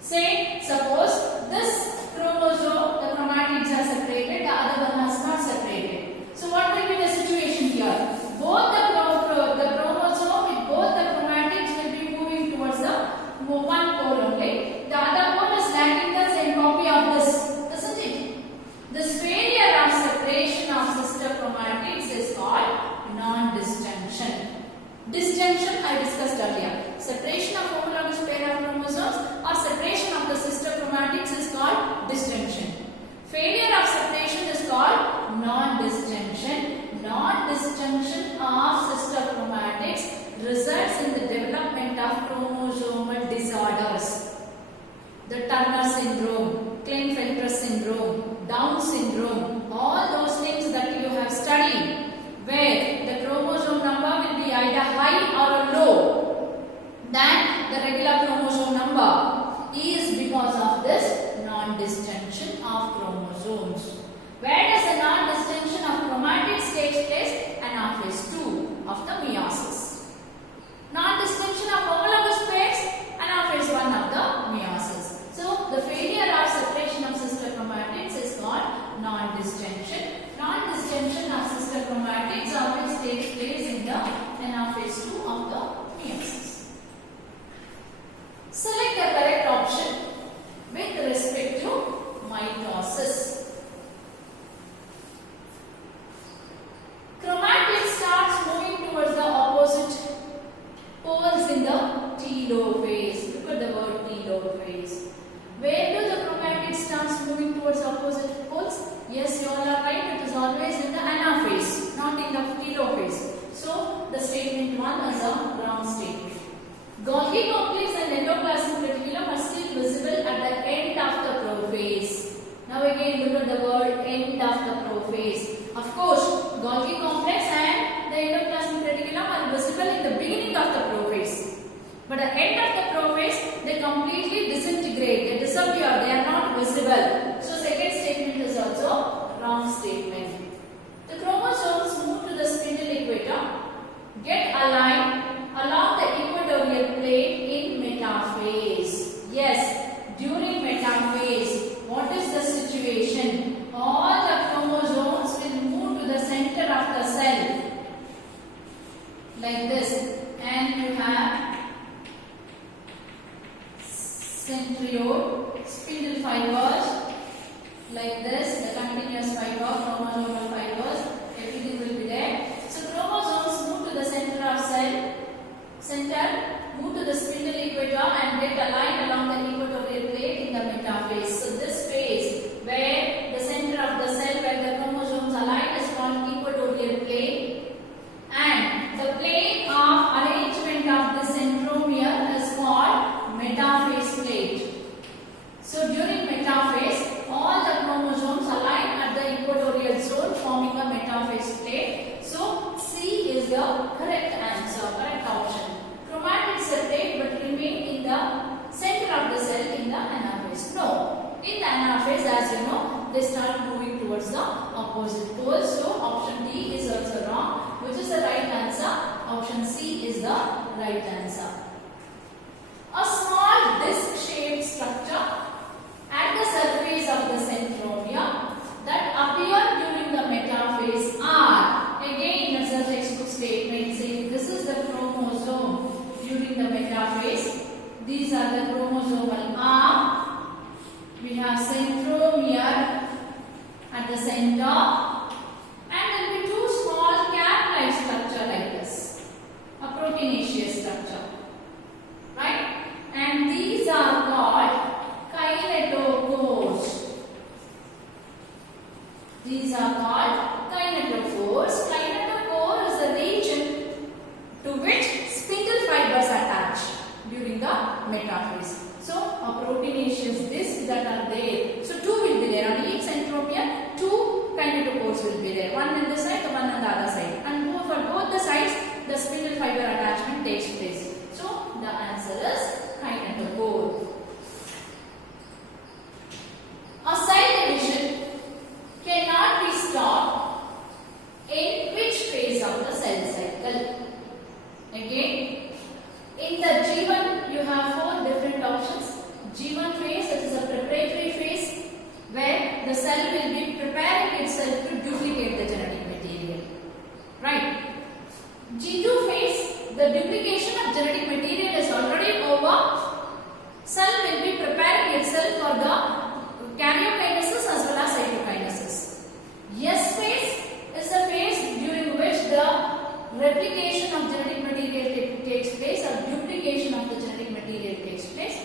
Say, suppose this chromosome, the chromatids are separated, the other one has not separated. So what will be the situation here? Both the chromosome with both the chromatids will be moving towards the one pole only. The other pole is lacking the same copy of this, isn't it? This failure of separation of sister chromatids is called non-disjunction. Disjunction I discussed earlier. Separation of homologous pair of chromosomes or separation of the sister chromatids is called disjunction. Failure of separation is called non-disjunction. Non-disjunction of sister chromatids results in the development of chromosomal disorders. The Turner syndrome, Klinefelter syndrome, Down syndrome, all those things that you have studied, where the chromosome number will be either high or low than the regular chromosome number, is because of this non-disjunction of chromosomes. Where does the non-disjunction of chromatids take place? Anaphase 2 of the meiosis. Non-disjunction of homologous pairs, anaphase 1 of the meiosis. So the failure of separation of sister chromatids is called non-disjunction. Non-disjunction of sister chromatids always takes place in the anaphase 2 of the meiosis. Select the correct option with respect to mitosis. Chromatid starts moving towards the opposite poles in the telophase. Look at the word telophase. Where do the chromatids starts moving towards opposite poles? Yes, you all are right. It is always in the anaphase, not in the telophase. So the statement 1 is a wrong statement. Golgi complex and endoplasmic reticulum are still visible at the end of the prophase. Now again look at the word end of the prophase. Of course, Golgi complex and the endoplasmic reticulum are visible in the beginning of the prophase. But at the end of the prophase, they completely disintegrate, they disappear, they are not visible. So second statement is also wrong statement. The chromosomes move to the spindle equator, get aligned along the equatorial plane in metaphase. Yes, during metaphase, what is the situation? All the chromosomes will move to the center of the cell like this, and you have centriole, spindle fibers like this, the continuous fiber, chromosomal fibers, everything will be there. So chromosomes move to the center of cell, move to the spindle equator and get aligned along the equatorial plate in the metaphase. So this phase where the center of the cell where the chromosomes align is called equatorial plane, and the plane of arrangement of the centromere is called metaphase plate. So during metaphase, all the chromosomes align at the equatorial zone forming a metaphase plate. So C is the correct answer, correct option. Chromatids separate but remain in the center of the cell in the anaphase. No, in the anaphase, as you know, they start moving towards the opposite poles. So option D is also wrong. Which is the right answer? Option C is the right answer. A small disc-shaped structure at the surface of the centromere that appear during the metaphase are, again it's a textbook statement saying this is the chromosome during the metaphase. These are the chromosomal arm. We have centromere at the center, and there will be two small cap-like structure like this, a proteinaceous structure, right? And these are called kinetochores. These are called kinetochores. Kinetochore is the region to which spindle fibers attach during the metaphase. So a proteinaceous disc that are there. So two will be there on each centromere. Two kinetochores will be there. One on this side, one on the other side. And for both the sides, the spindle fiber attachment takes place. So the answer is kinetochore. A cell division cannot be stopped in which phase of the cell cycle? Again, in the G1 you have four different options. G1 phase, that is a preparatory phase where the cell will be preparing itself to duplicate the genetic material. Right? G2 phase, the duplication of genetic material is already over. Cell will be preparing itself for the karyokinesis as well as cytokinesis. S phase is the phase during which the replication of genetic material takes place or duplication of the genetic material takes place.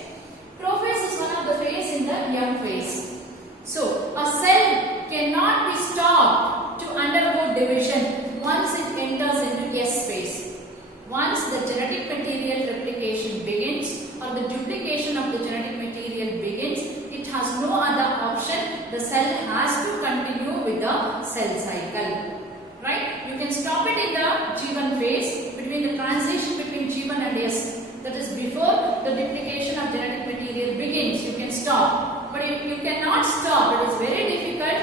Prophase is one of the phase in the M phase. So a cell cannot be stopped to undergo division once it enters into S phase. Once the genetic material replication begins or the duplication of the genetic material begins, it has no other option. The cell has to continue with the cell cycle. Right? You can stop it in the G1 phase, between the transition between G1 and S. That is before the duplication of genetic material begins. You can stop. But you cannot stop. It is very difficult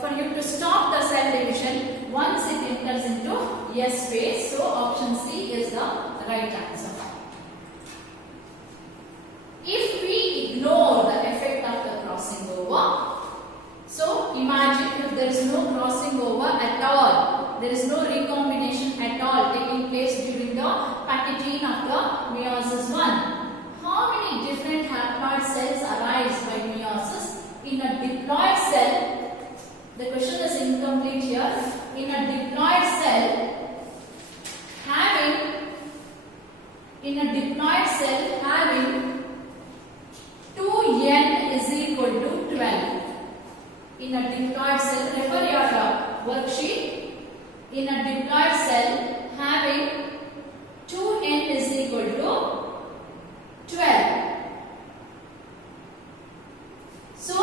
for you to stop the cell division once it enters into S phase. So option C is the right answer. If we ignore the effect of the crossing over, so imagine if there is no crossing over at all, there is no recombination at all taking place during the packaging of the meiosis 1. How many different haploid cells arise by meiosis in a diploid cell? The question is incomplete here. In a diploid cell having 2n is equal to 12. In a diploid cell, refer your worksheet. In a diploid cell having 2n is equal to 12. So,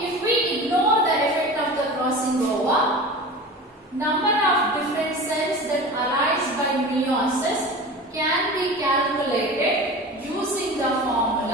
if we ignore the effect of the crossing over, number of different cells that arise by meiosis can be calculated using the formula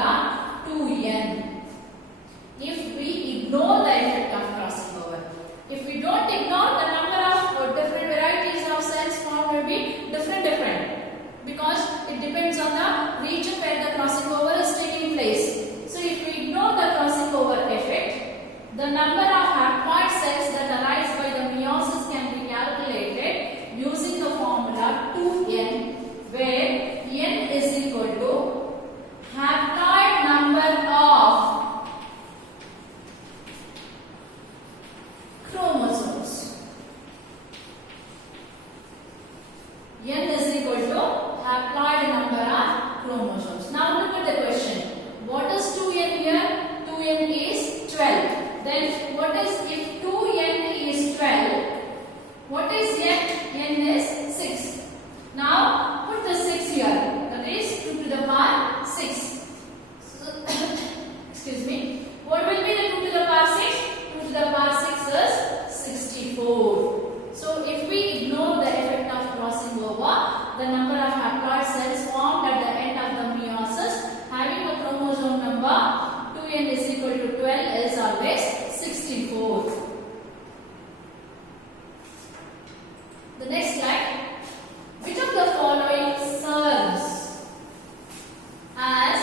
as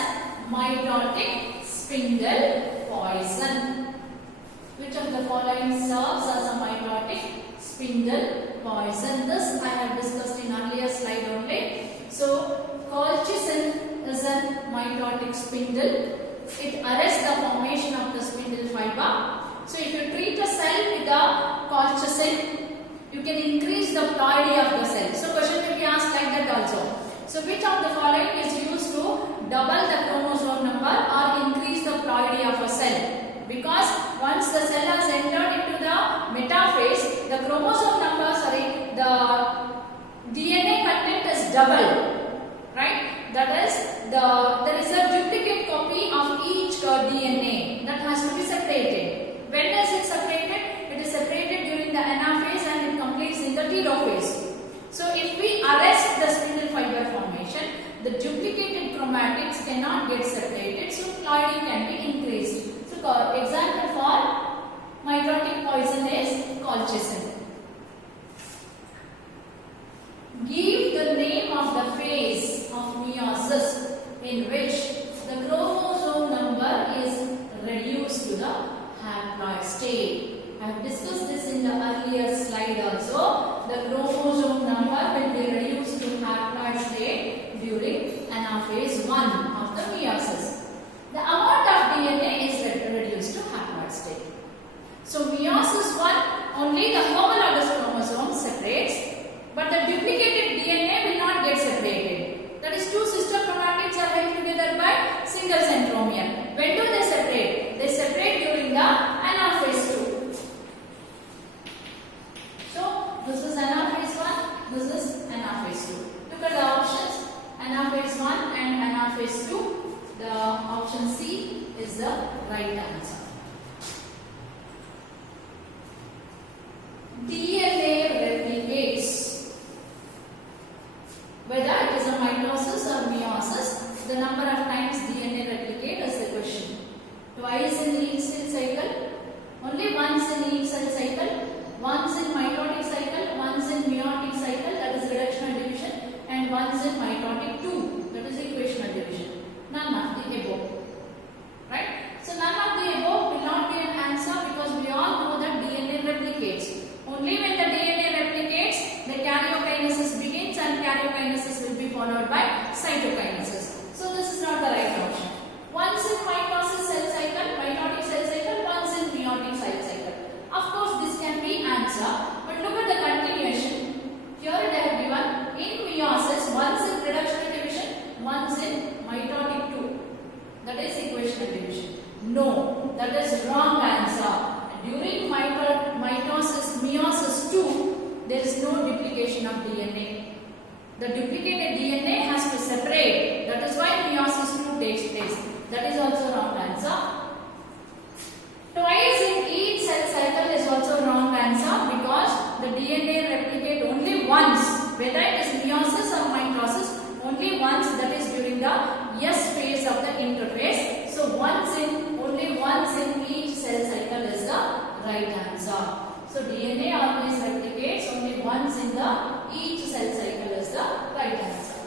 mitotic spindle poison. Which of the following serves as a mitotic spindle poison? This I have discussed in earlier slide only. So colchicine is a mitotic spindle. It arrests the formation of the spindle fiber. So if you treat a cell with a colchicine, you can increase the ploidy of the cell. So question may be asked like that also. So which of the following is used to double the chromosome number or increase the ploidy of a cell? Because once the cell has entered into the metaphase, the chromosome number, the DNA content is doubled, right? That is, there is a duplicate copy of each DNA that has to be separated. When is it separated? It is separated during the anaphase and it completes in the telophase. So if we arrest the spindle fiber formation, the duplicated chromatids cannot get separated, so ploidy can be increased. So example for mitotic poison is colchicine. Give the name of the phase of meiosis in which the chromosome number is reduced to the haploid state. I have discussed this in the earlier slide also. The chromosome number will be reduced to haploid state during anaphase 1 of the meiosis. The amount of DNA is reduced to haploid state. So meiosis 1, only the homologous chromosome separates, but the duplicated DNA will not get separated. That is, two sister chromatids are held together by single centromere. When do they separate? They separate during the anaphase 2. So this is anaphase 1, this is anaphase 2. Look at the options, anaphase 1 and anaphase 2. The option C is the right answer. DNA replicates. Whether it is a mitosis or meiosis, the number of times DNA replicate is the question. Twice in each cell cycle, only once in each cell cycle, once in mitotic cycle, once in meiotic cycle, that is reductional division, and once in mitotic 2, that is equational division. None of the above. Right? So none of the above will not be an answer because we all know that DNA replicates. Only when the DNA replicates, the karyokinesis begins and karyokinesis will be followed by cytokinesis. So this is not the right option. Once in mitosis cell cycle, mitotic cell cycle, once in meiotic cell cycle. Of course this can be answer, but look at the continuation. Here they have given in meiosis, once in reductional division, once in mitotic 2. That is equational division. No, that is wrong answer. During mitosis, meiosis 2, there is no duplication of DNA. The duplicated DNA has to separate. That is why meiosis 2 takes place. That is also wrong answer. Twice in each cell cycle is also wrong answer because the DNA replicate only once. Whether it is meiosis or mitosis, only once, that is during the S phase of the interphase. So only once in each cell cycle is the right answer. So DNA always replicates only once in the each cell cycle is the right answer.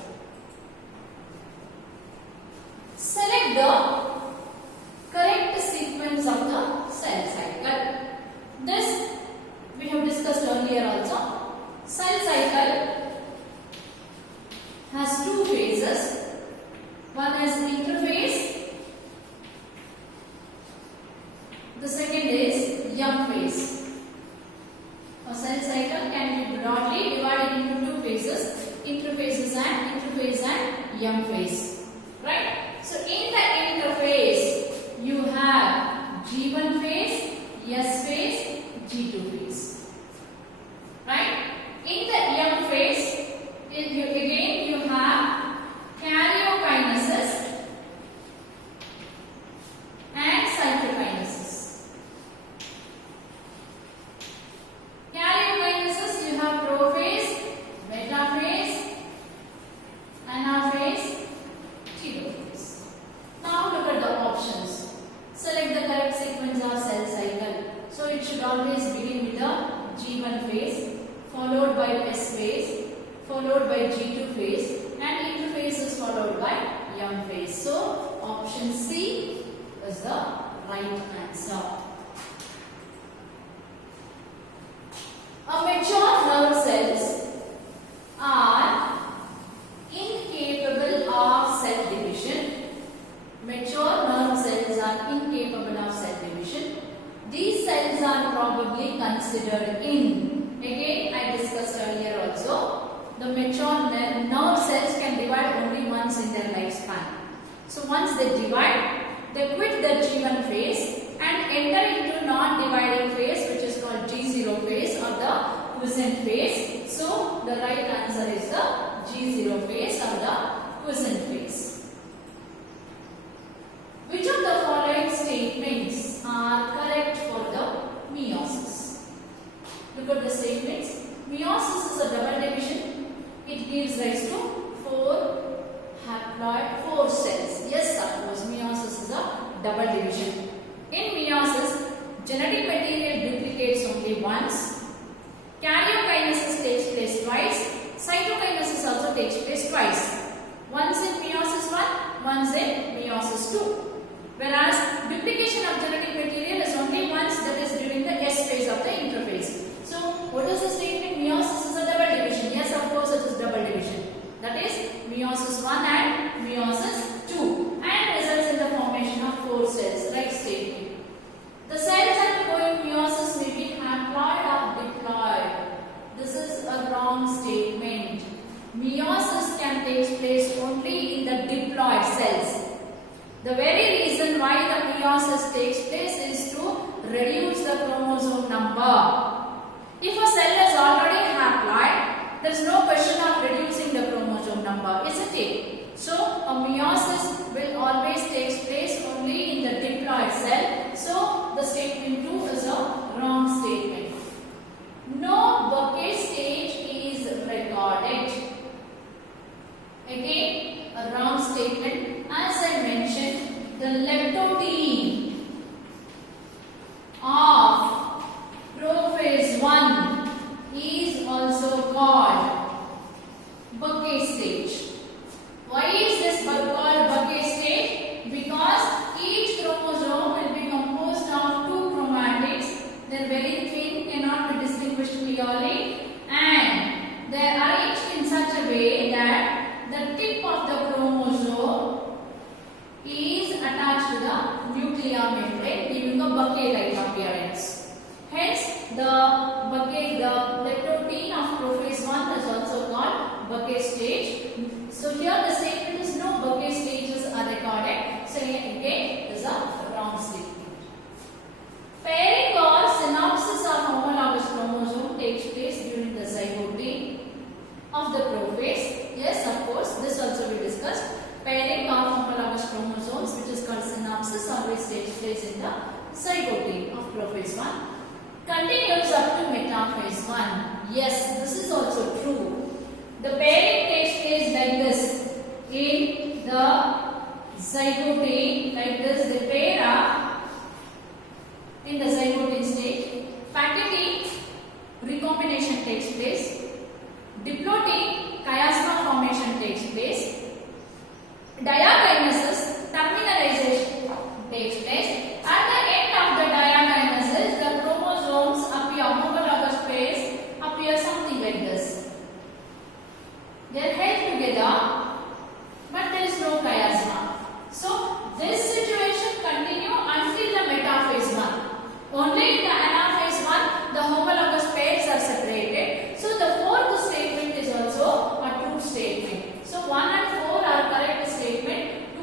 Select the correct sequence of the cell cycle. This we have discussed earlier also. Cell cycle has two phases. One is interphase. The second is M phase. A cell cycle can be broadly divided into two phases, interphase and M phase. Right? So in the interphase, you have G1 phase, S phase, G2 phase. Right? In the M phase, again you have karyokinesis and cytokinesis. Karyokinesis, you have prophase, metaphase, anaphase, telophase. Now look at the options. Select the correct sequence of cell cycle. So it option C is the right answer. A mature nerve cells are incapable of cell division. Mature nerve cells are incapable of cell division. These cells are probably considered in. Again, I discussed earlier also. The mature nerve cells can divide only once in their lifespan. So once they divide, they quit the G1 phase and enter into non-dividing phase, which is called G0 phase or the quiescent phase. So the right answer is the G0 phase or the quiescent phase. Which of the following statements are correct for the meiosis? Look at the statements. Meiosis is a double division. It gives rise to 4 cells. Yes, of course, meiosis is a double division. In meiosis, genetic material duplicates only once. Karyokinesis takes place twice. Cytokinesis also takes place twice. Once in meiosis 1, once in meiosis 2. Whereas duplication of genetic material is only once, that is during the S phase of the interphase. So, what is the statement? Meiosis is a double division. Yes, of course, it is double division. That is meiosis 1 and meiosis 2, and results in the formation of 4 cells. Right statement. The cells undergoing meiosis may be haploid or diploid. This is a wrong statement. Meiosis can take place only in the diploid cells. The very reason why the meiosis takes place is to reduce the chromosome number. If a cell is already haploid, there is no question of reducing the chromosome number, isn't it? So, a meiosis will always take place only in the diploid cell. So, the statement 2 is a wrong statement. No bouquet stage is recorded. Again, a wrong statement. As I mentioned, the leptotein of prophase 1 is also called bouquet stage. Why is this called bouquet stage? Because each chromosome will be composed of 2 chromatids. They are very thin, cannot be distinguished clearly, and they are arranged in such a way that the tip of the chromosome is attached to the nuclear membrane, giving a bouquet-like appearance. Hence, the leptotein of prophase 1 is also called bouquet stage. So here the statement is no bouquet stages are recorded. So again, this is a wrong statement. Pairing or synapsis of homologous chromosome takes place during the zygote of the prophase. Yes, of course, this also we discussed. Pairing of homologous chromosomes, which is called synapsis, always takes place in the zygote of prophase 1. Continues up to metaphase 1. Yes, this is also true. The pairing takes place like this. In the zygote, like this, the pair up in the zygote stage. Packaging recombination takes place. Diploid chiasma formation takes place. Diakinesis, terminalization takes place. At the end of the diakinesis, the chromosomes appear, homologous pairs appear something like this. They are held together, but there is no chiasma. So, this situation continues until the metaphase 1. Only in the anaphase 1, the homologous pairs are separated. So, the fourth statement is also a true statement. So, 1 and 4 are correct statement.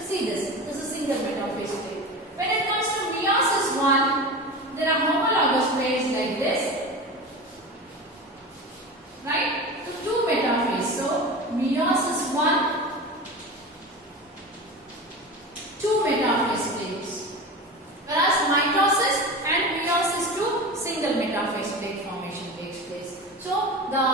See this. This is single metaphase plate. When it comes to meiosis 1, there are homologous plates like this. Right? So 2 metaphase. So meiosis 1, 2 metaphase plates. Whereas mitosis and meiosis 2, single metaphase plate formation takes place. So the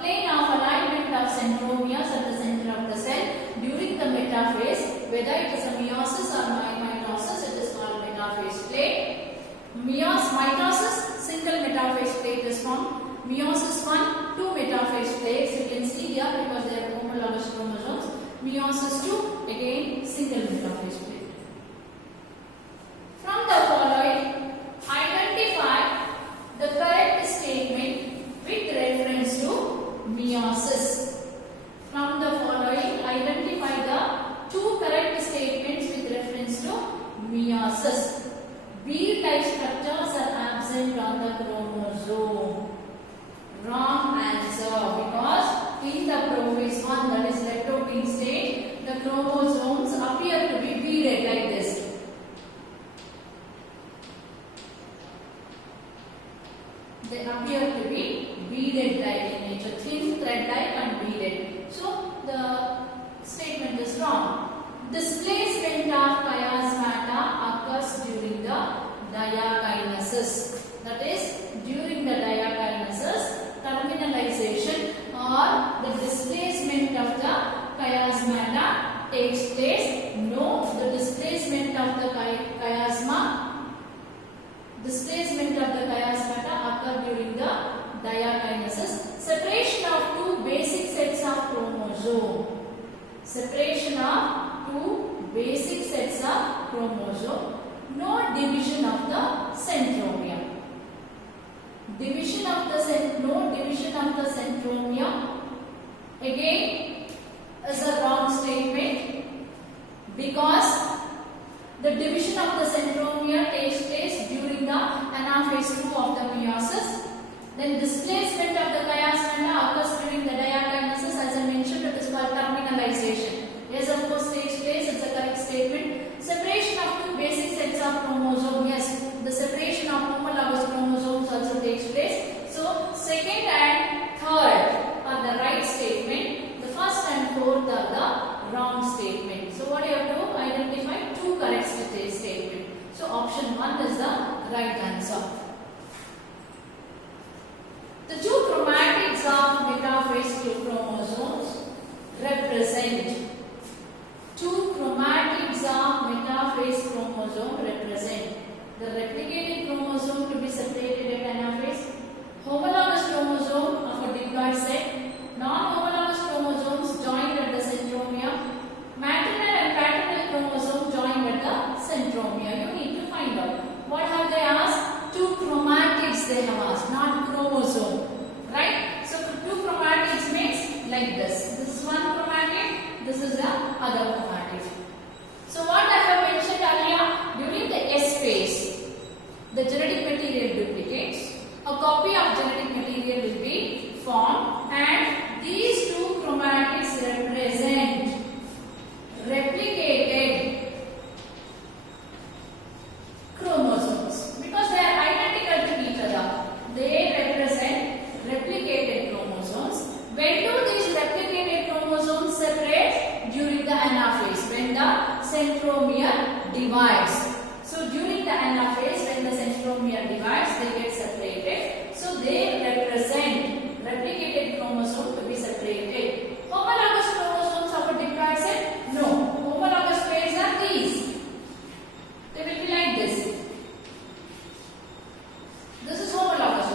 plane of alignment of centromeres at the center of the cell during the metaphase, whether it is a meiosis or mitosis, it is called metaphase plate. Mitosis, single metaphase plate is formed. Meiosis 1, 2 metaphase plates. You can see here because they are homologous chromosomes. Meiosis 2, again single metaphase plate. From the following, identify the correct statement with reference to meiosis. From the following, identify the 2 correct statements with reference to meiosis. Bead-like structures are absent on the chromosome. Wrong answer, because in the prophase 1, that is leptoting stage, the chromosomes appear to be beaded like this. They appear to be beaded like in nature, thin thread-like and beaded. So the statement is wrong. Displacement of chiasmata occurs during the diakinesis. That is, during the diakinesis, terminalization or the displacement of the chiasmata takes place. No, the displacement of the displacement of the chiasmata occur during the diakinesis. Separation of 2 basic sets of chromosome. Separation of 2 basic sets of chromosome. No division of the centromere. No division of the centromere again is a wrong statement, because the division of the centromere takes place during the anaphase 2 of the meiosis. Then displacement of the chiasmata occurs during the diakinesis. As I mentioned, it is called terminalization. Yes, of course, takes place. It's a correct statement. Separation of 2 basic sets of chromosomes. Yes, the separation of homologous chromosomes also takes place. So, second and third are the right statement. The first and fourth are the wrong statement. So, what you have to identify 2 correct statements. So, option 1 is the right answer. The 2 chromatids of metaphase 2 chromosomes represent. 2 chromatids of metaphase chromosome represent the replicated chromosome to be separated at anaphase, homologous chromosome of a diploid set, non-homologous chromosomes joined at the centromere, maternal and paternal chromosome joined at the centromere. You need to find out. What have they asked? 2 chromatids they have asked, not chromosome. Right? So 2 chromatids means like this. This is one chromatid, this is the other chromatid. So what I have mentioned earlier, during the S phase, the genetic material duplicates, a copy of genetic material will be formed, and these 2 chromatids represent replicated chromosomes because they are identical to each other. They represent replicated chromosomes. When do these replicated chromosomes separate? During the anaphase, when the centromere divides. So during the anaphase, when the centromere divides, they get separated. So they represent replicated chromosome to be separated. Homologous chromosomes of a diploid set? No. Homologous pairs are these. They will be like this. This is homologous.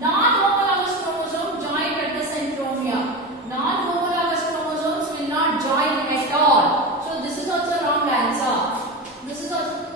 Non-homologous chromosome joined at the centromere. Non-homologous chromosomes will not join at all. So this is also wrong answer. This is also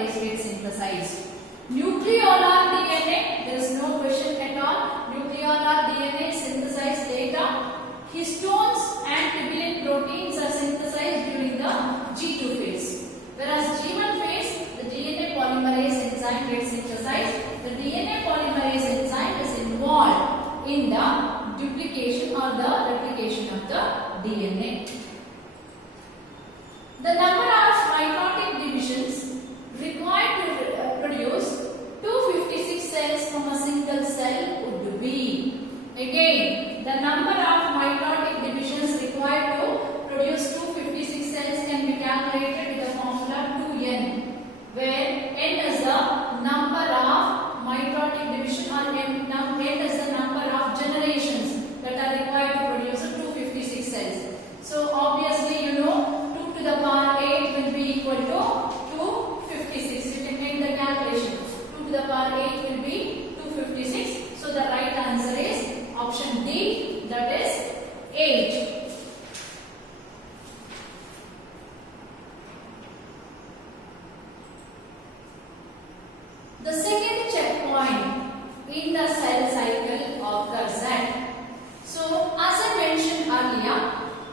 polymerase gets synthesized. Nucleolar DNA, there is no question at all. Nucleolar DNA is synthesized later. Histones and tubulin proteins are synthesized during the G2 phase. Whereas G1 phase, the DNA polymerase enzyme gets synthesized. The DNA polymerase enzyme is involved in the duplication or the replication of the DNA. The number of mitotic divisions required to produce 256 cells from a single cell would be. Again, the number of mitotic divisions required to produce 256 cells can be calculated with the formula 2n, where n is the number of mitotic division or n is the number of generations that are required to produce 256 cells. So obviously you know 2 to the power 8 will be equal to 256. You can make the calculation. 2 to the power 8 will be 256. So the right answer is option D, that is 8. The second checkpoint in the cell cycle occurs at. So as I mentioned earlier,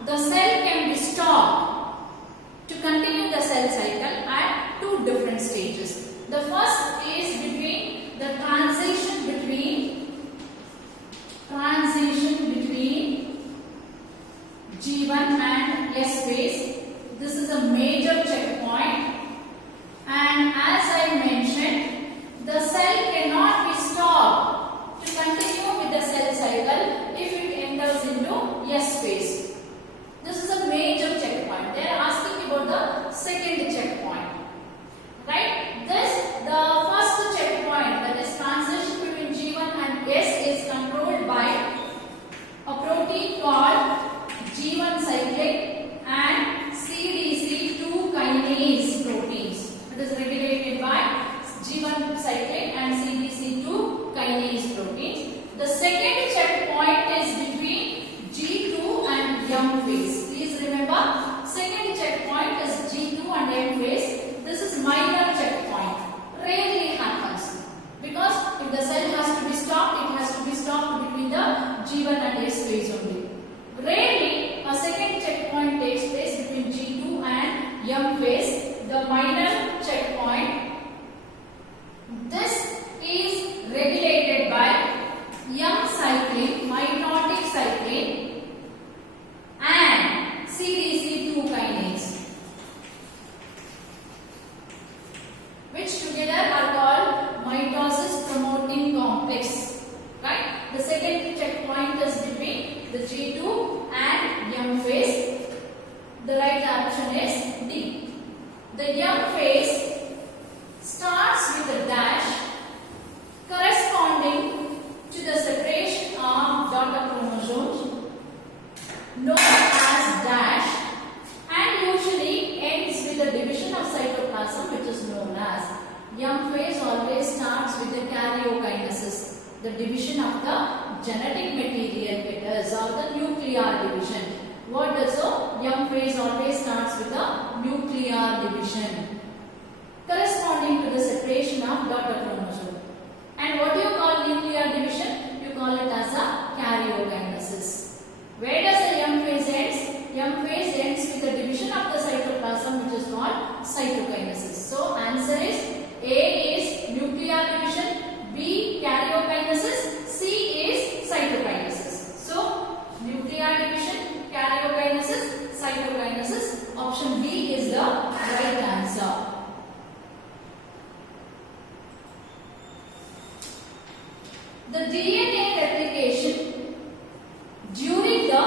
the cell can be stopped to continue the cell cycle at two different stages. The first is between the transition between G1 and S phase. This is a major checkpoint, and as I mentioned, the cell cannot be stopped to continue with the cell cycle if it enters into S phase. This is a major checkpoint. They are asking about the second checkpoint, right? The first checkpoint, that is transition between G1 and S, is controlled by a protein called G1 cyclic and CDC2 kinase proteins. It is regulated by G1 cyclic and CDC2 kinase proteins. The second checkpoint is between G2 and M phase. Please remember, second checkpoint is G2 and M phase. This is minor checkpoint. Rarely happens because if the cell has to be stopped, it has to be stopped between the G1 and S phase only. Rarely a second checkpoint takes place between G2 and M phase, the minor checkpoint. This is regulated by M cyclin, mitotic cyclin, and CDC2 kinase, which together are called mitosis promoting complex. Right? The second checkpoint is between the G2 and M phase. The right option is D. The M phase starts with a dash corresponding to the separation of daughter chromosomes known as dash, and usually ends with the division of cytoplasm, which is known as. M phase always starts with the karyokinesis, the division of the genetic material, it is, or the nuclear division. What does so? M phase always starts with the nuclear division corresponding to the separation of daughter chromosome. And what do you call nuclear division? You call it as a karyokinesis. Where does the M phase ends? M phase ends with the division of the cytoplasm, which is called cytokinesis. So answer is A is nuclear division, B karyokinesis, C is cytokinesis. So nuclear division, karyokinesis, cytokinesis. Option B is the right answer. The DNA replication during the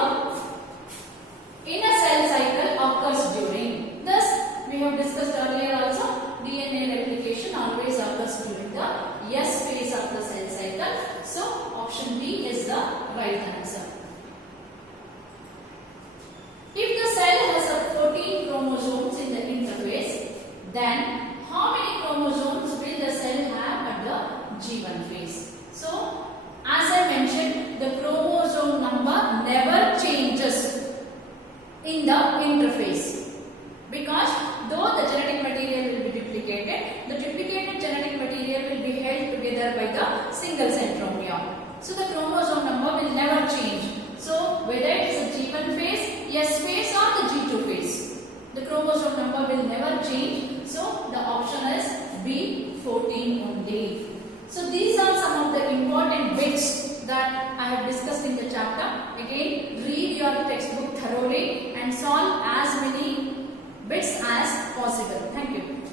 inner cell cycle occurs during. Thus, we have discussed earlier also, DNA replication always occurs during the S phase of the cell cycle. So, option B is the right answer. If the cell has 14 chromosomes in the interphase, then how many chromosomes will the cell have at the G1 phase? So, as I mentioned, the chromosome number never changes in the interphase, because though the genetic material will be duplicated, duplicated, the duplicated genetic material will be held together by the single centromere. So the chromosome number will never change. So whether it is a G1 phase, S phase or the G2 phase, the chromosome number will never change. So the option is B14 only. So these are some of the important bits that I have discussed in the chapter. Again, read your textbook thoroughly and solve as many bits as possible. Thank you.